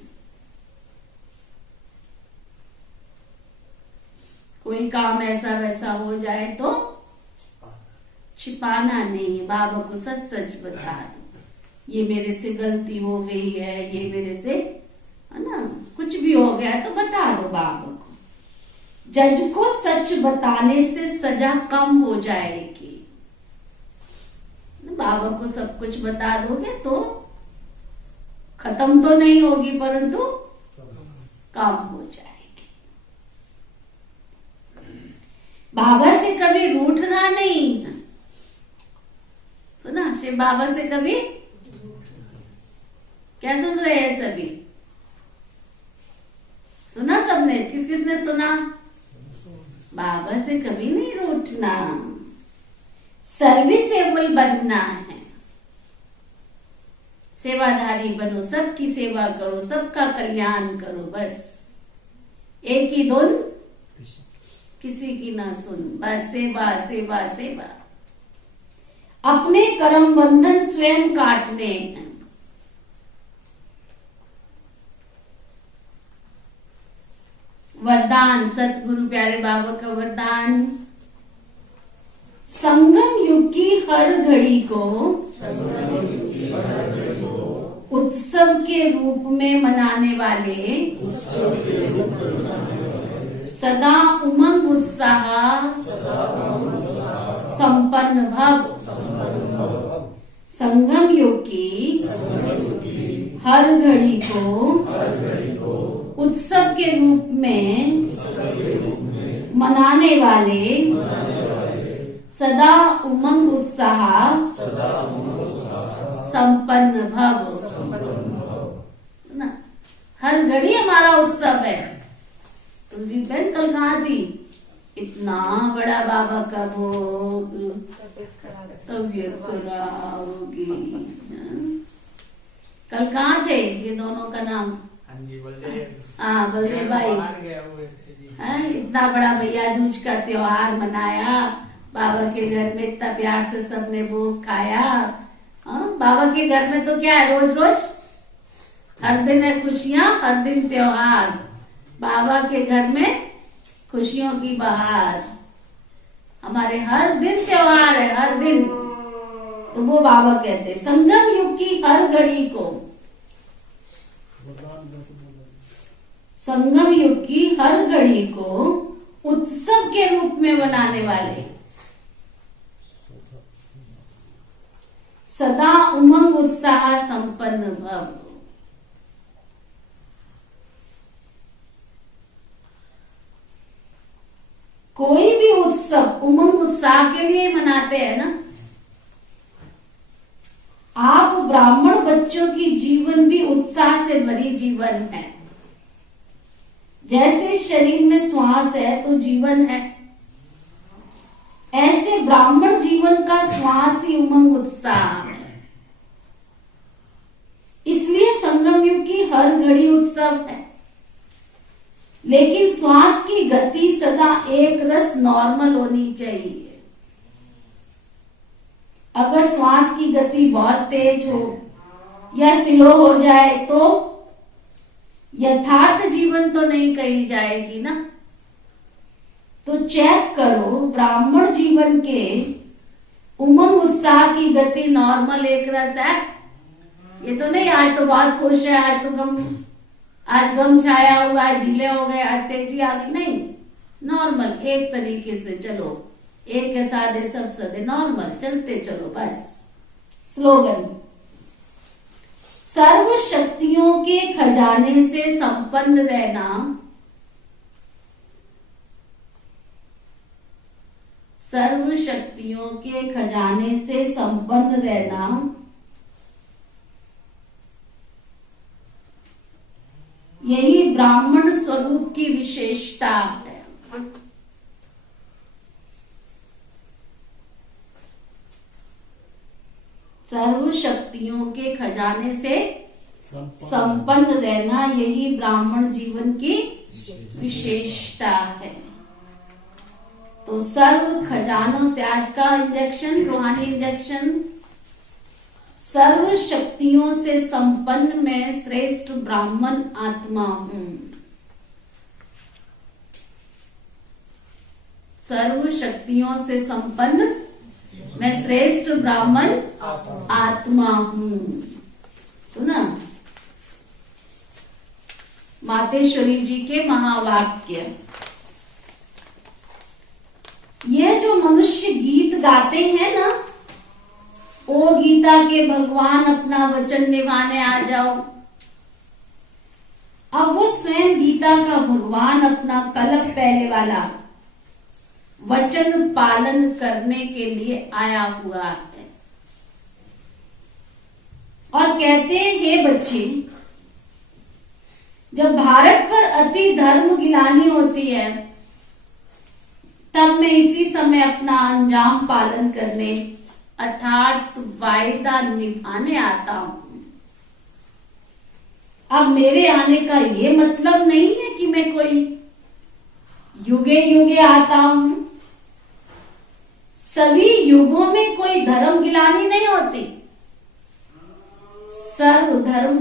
कोई काम ऐसा वैसा हो जाए तो छिपाना नहीं है, बाबा को सच सच बता दो, ये मेरे से गलती हो गई है, ये मेरे से, है ना, कुछ भी हो गया तो बता दो बाबा को। जज को सच बताने से सजा कम हो जाएगी। बाबा को सब कुछ बता दोगे तो खत्म तो नहीं होगी, परंतु कम हो जाएगी। बाबा से कभी रूठना नहीं, सुना शिव बाबा से कभी, क्या सुन रहे हैं सभी, सुना सबने, किस किसने सुना? बाबा से कभी नहीं रूठना, सर्विसेबल बनना है, सेवाधारी बनो, सबकी सेवा करो, सबका कल्याण करो, बस एक ही धुन, किसी की ना सुन, बस सेवा सेवा सेवा। अपने कर्म बंधन स्वयं काटने हैं। वरदान, सतगुरु प्यारे बाबा का वरदान, संगम युग की हर घड़ी को उत्सव के रूप में मनाने वाले, सदा उमंग उत्साह संपन्न भव। संगम युग की हर घड़ी को उत्सव के रूप में मनाने वाले, सदा उमंग उत्साह संपन्न भव। ना, हर घड़ी हमारा उत्सव है। तुलसी बहन कल कहाँ थी? इतना बड़ा बाबा का भोग, तबीयत खराब होगी। कल कहाँ थे ये दोनों का नाम? हाँ, बलदेव भाई। इतना बड़ा भैया दूज का त्योहार मनाया, बाबा के घर में इतना प्यार से सबने भोग खाया। बाबा के घर में तो क्या है, रोज रोज हर दिन है खुशियां, हर दिन त्योहार। बाबा के घर में खुशियों की बहार, हमारे हर दिन त्योहार है, हर दिन। तो वो बाबा कहते संगम युग की हर घड़ी को, संगम युग की हर घड़ी को उत्सव के रूप में मनाने वाले, सदा उमंग उत्साह संपन्न भव। कोई भी उत्सव उमंग उत्साह के लिए मनाते हैं ना। आप ब्राह्मण बच्चों की जीवन भी उत्साह से भरी जीवन है। जैसे शरीर में श्वास है तो जीवन है, ऐसे ब्राह्मण जीवन का श्वास ही उमंग उत्साह है। इसलिए संगम युग की हर घड़ी उत्सव है, लेकिन श्वास की गति सदा एक रस नॉर्मल होनी चाहिए। अगर श्वास की गति बहुत तेज हो या स्लो हो जाए तो यथार्थ जीवन तो नहीं कही जाएगी ना। तो चेक करो ब्राह्मण जीवन के उमंग उत्साह की गति नॉर्मल एक रस है। ये तो नहीं आज तो बहुत खुश है, आज तो आज गम छाया हुआ, आज ढीले हो गए, आज तेजी आ गई, नहीं, नॉर्मल एक तरीके से चलो, एक है साधे सब सदे, नॉर्मल चलते चलो बस। स्लोगन, सर्व शक्तियों के खजाने से संपन्न रहना, सर्व शक्तियों के खजाने से संपन्न रहना, यही ब्राह्मण स्वरूप की विशेषता है। सर्व शक्तियों के खजाने से संपन्न रहना, यही ब्राह्मण जीवन की विशेषता है। तो सर्व खजानों से आज का इंजेक्शन, रूहानी इंजेक्शन, सर्व शक्तियों से संपन्न मैं श्रेष्ठ ब्राह्मण आत्मा हूं। सर्व शक्तियों से संपन्न मैं श्रेष्ठ ब्राह्मण आत्मा हूँ। सुना मातेश्वरी जी के महावाक्य। यह जो मनुष्य गीत गाते हैं ना, ओ गीता के भगवान अपना वचन निभाने आ जाओ। अब वो स्वयं गीता का भगवान अपना कलप पहले वाला वचन पालन करने के लिए आया हुआ है और कहते हैं, हे बच्चे, जब भारत पर अति धर्म गिलानी होती है तब मैं इसी समय अपना अंजाम पालन करने अर्थात वायदा निभाने आता हूं। अब मेरे आने का ये मतलब नहीं है कि मैं कोई युगे युगे आता हूं। सभी युगों में कोई धर्म गिलानी नहीं होती, सर्व धर्म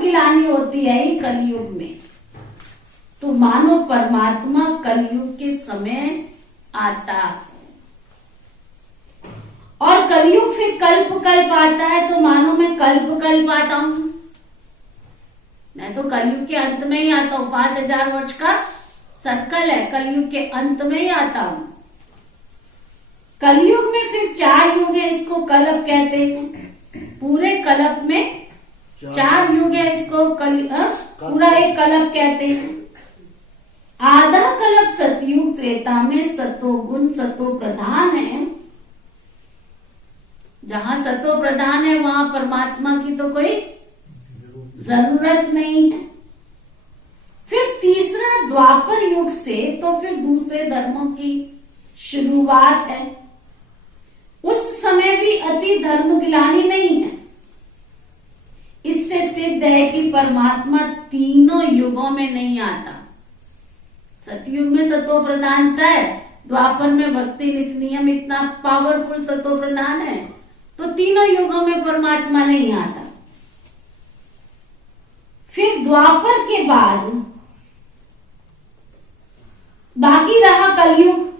गिलानी होती है ही कलयुग में। तो मानो परमात्मा कलयुग के समय आता है और कलयुग फिर कल्प कल्प आता है, तो मानो मैं कल्प कल्प आता हूं। मैं तो कलयुग के अंत में ही आता हूं। 5000 वर्ष का सर्कल है, कलयुग के अंत में ही आता हूं। कलयुग में फिर 4 युग है, इसको कल्प कहते हैं। पूरे कल्प में 4 युग है, इसको पूरा एक कल्प कहते हैं। आधा कल्प सतयुग त्रेता में सतोगुण सतो प्रधान है। जहां सतो प्रधान है वहां परमात्मा की तो कोई जरूरत नहीं है। फिर तीसरा द्वापर युग से तो फिर दूसरे धर्मों की शुरुआत है। उस समय भी अति धर्म गिलानी नहीं है। इससे सिद्ध है कि परमात्मा तीनों युगों में नहीं आता। सतयुग में सतो प्रधानता है, द्वापर में भक्ति नित्य नियम इतना पावरफुल सतो प्रधान है, तो तीनों युगों में परमात्मा नहीं आता। फिर द्वापर के बाद बाकी रहा कलयुग,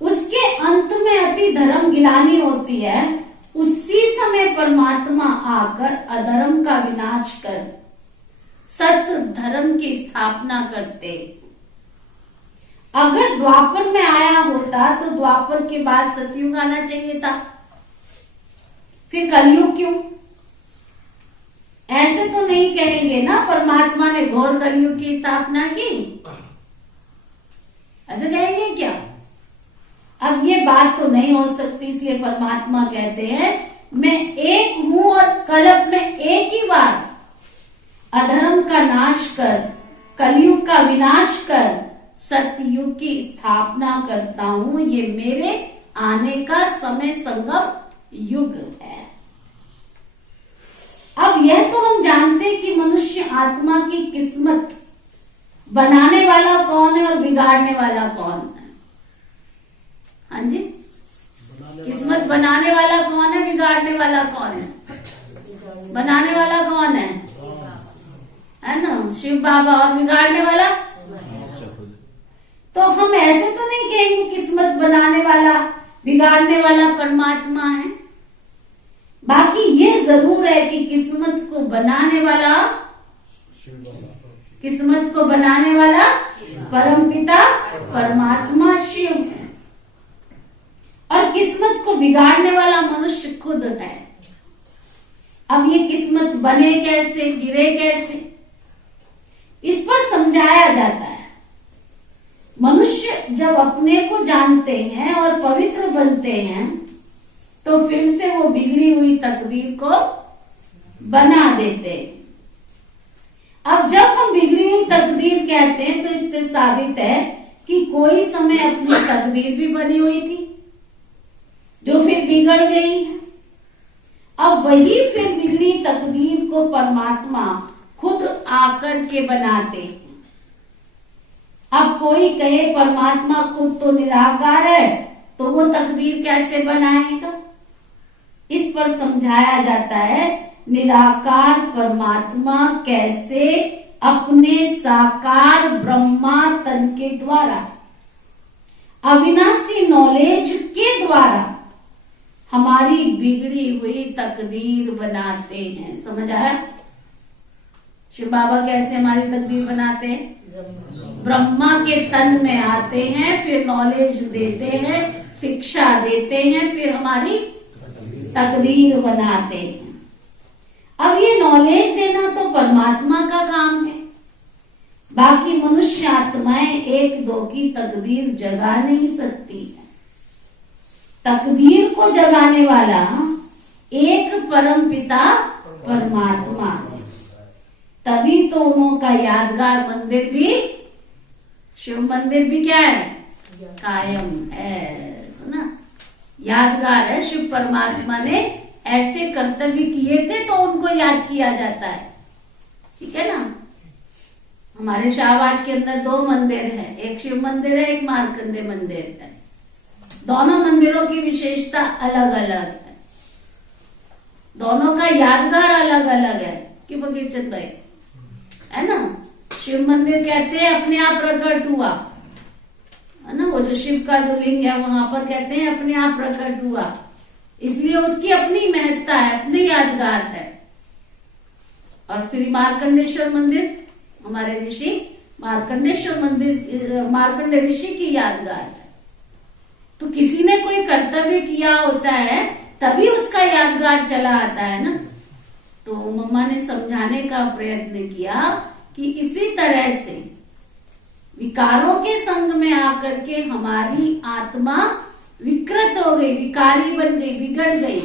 उसके अंत में अति धर्म गिलानी होती है। उसी समय परमात्मा आकर अधर्म का विनाश कर सत धर्म की स्थापना करते। अगर द्वापर में आया होता तो द्वापर के बाद सतयुग आना चाहिए था, फिर कलयुग क्यों? ऐसे तो नहीं कहेंगे ना परमात्मा ने घोर कलयुग की स्थापना की, ऐसे कहेंगे क्या? अब ये बात तो नहीं हो सकती, इसलिए परमात्मा कहते हैं मैं एक हूं और कल्प में एक ही बार अधर्म का नाश कर कलयुग का विनाश कर सतयुग की स्थापना करता हूं। ये मेरे आने का समय संगम युग है। अब यह तो हम जानते हैं कि मनुष्य आत्मा की किस्मत बनाने वाला कौन है और बिगाड़ने वाला कौन है। हाँ जी, किस्मत बनाने वाला कौन है, बिगाड़ने वाला कौन है? बनाने वाला कौन है ना, शिव बाबा, और बिगाड़ने वाला। तो हम ऐसे तो नहीं कहेंगे किस्मत बनाने वाला बिगाड़ने वाला परमात्मा है। बाकी ये जरूर है कि किस्मत को बनाने वाला परमपिता परमात्मा शिव है और किस्मत को बिगाड़ने वाला मनुष्य खुद है। अब ये किस्मत बने कैसे, गिरे कैसे, इस पर समझाया जाता है। मनुष्य जब अपने को जानते हैं और पवित्र बनते हैं तो फिर से वो बिगड़ी हुई तकदीर को बना देते हैं। अब जब हम बिगड़ी हुई तकदीर कहते हैं तो इससे साबित है कि कोई समय अपनी तकदीर भी बनी हुई थी जो फिर बिगड़ गई है। अब वही फिर बिगड़ी तकदीर को परमात्मा खुद आकर के बनाते हैं। अब कोई कहे परमात्मा खुद तो निराकार है, तो वो तकदीर कैसे बनाएगा? इस पर समझाया जाता है निराकार परमात्मा कैसे अपने साकार ब्रह्मा तन के द्वारा अविनाशी नॉलेज के द्वारा हमारी बिगड़ी हुई तकदीर बनाते हैं। समझ आया? शिव बाबा कैसे हमारी तकदीर बनाते हैं? ब्रह्मा के तन में आते हैं, फिर नॉलेज देते हैं, शिक्षा देते हैं, फिर हमारी तकदीर बनाते हैं। अब ये नॉलेज देना तो परमात्मा का काम है। बाकी मनुष्य आत्माएं एक दो की तकदीर जगा नहीं सकती है। तकदीर को जगाने वाला एक परम पिता परमात्मा है। तभी तो उनका यादगार मंदिर भी, शिव मंदिर भी क्या है? कायम है ना, यादगार है। शिव परमात्मा ने ऐसे कर्तव्य किए थे तो उनको याद किया जाता है। ठीक है ना? हमारे शाहबाद के अंदर 2 मंदिर है, एक शिव मंदिर है, एक मार्कंडे मंदिर है। दोनों मंदिरों की विशेषता अलग अलग है, दोनों का यादगार अलग अलग है। कि बगीर चंद भाई, है ना? शिव मंदिर कहते हैं अपने आप प्रकट हुआ, है ना? वो जो शिव का जो लिंग है वहां पर कहते हैं अपने आप प्रकट हुआ, इसलिए उसकी अपनी महत्ता है, अपनी यादगार है। और श्री मार्कंडेश्वर मंदिर, हमारे ऋषि मार्कंडेश्वर मंदिर, मार्कंडे ऋषि की यादगार है। तो किसी ने कोई कर्तव्य किया होता है तभी उसका यादगार चला आता है ना। तो मम्मा ने समझाने का प्रयत्न किया कि इसी तरह से विकारों के संग में आकर के हमारी आत्मा विकृत हो गई, विकारी बन गई, बिगड़ गई।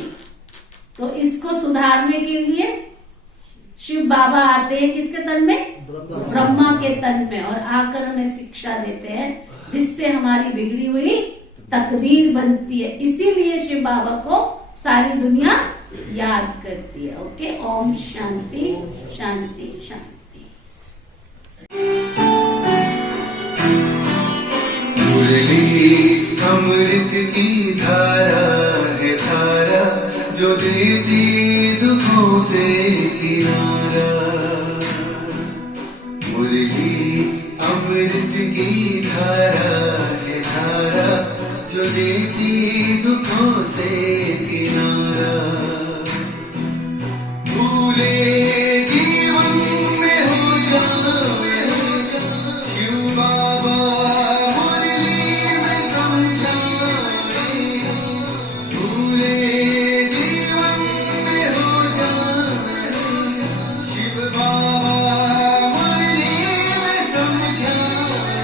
तो इसको सुधारने के लिए शिव बाबा आते हैं किसके तन में? ब्रह्मा के तन में, और आकर हमें शिक्षा देते हैं जिससे हमारी बिगड़ी हुई तकदीर बनती है। इसीलिए शिव बाबा को सारी दुनिया याद करती है। ओके, ओम शांति शांति शांति। मुरली अमृत की धारा है, धारा जो देती दुखों से किनारा। मुरली अमृत की धारा है, धारा जो देती दुखों से किनारा। भूले जीवन में हो जावे, शिव बाबा मुरली में समझाए। भूले जीवन में हो जावे, शिव बाबा मुरली में समझाए।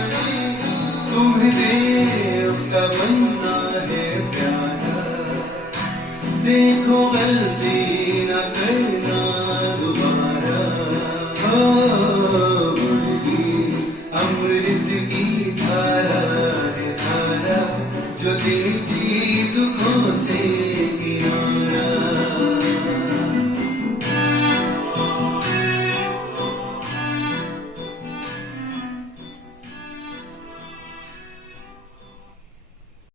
तुम्हें देव का बनना है प्यारा, देखो गलती न करना दोबारा। हो मुरली अमृत की धारा है, धारा जो दिल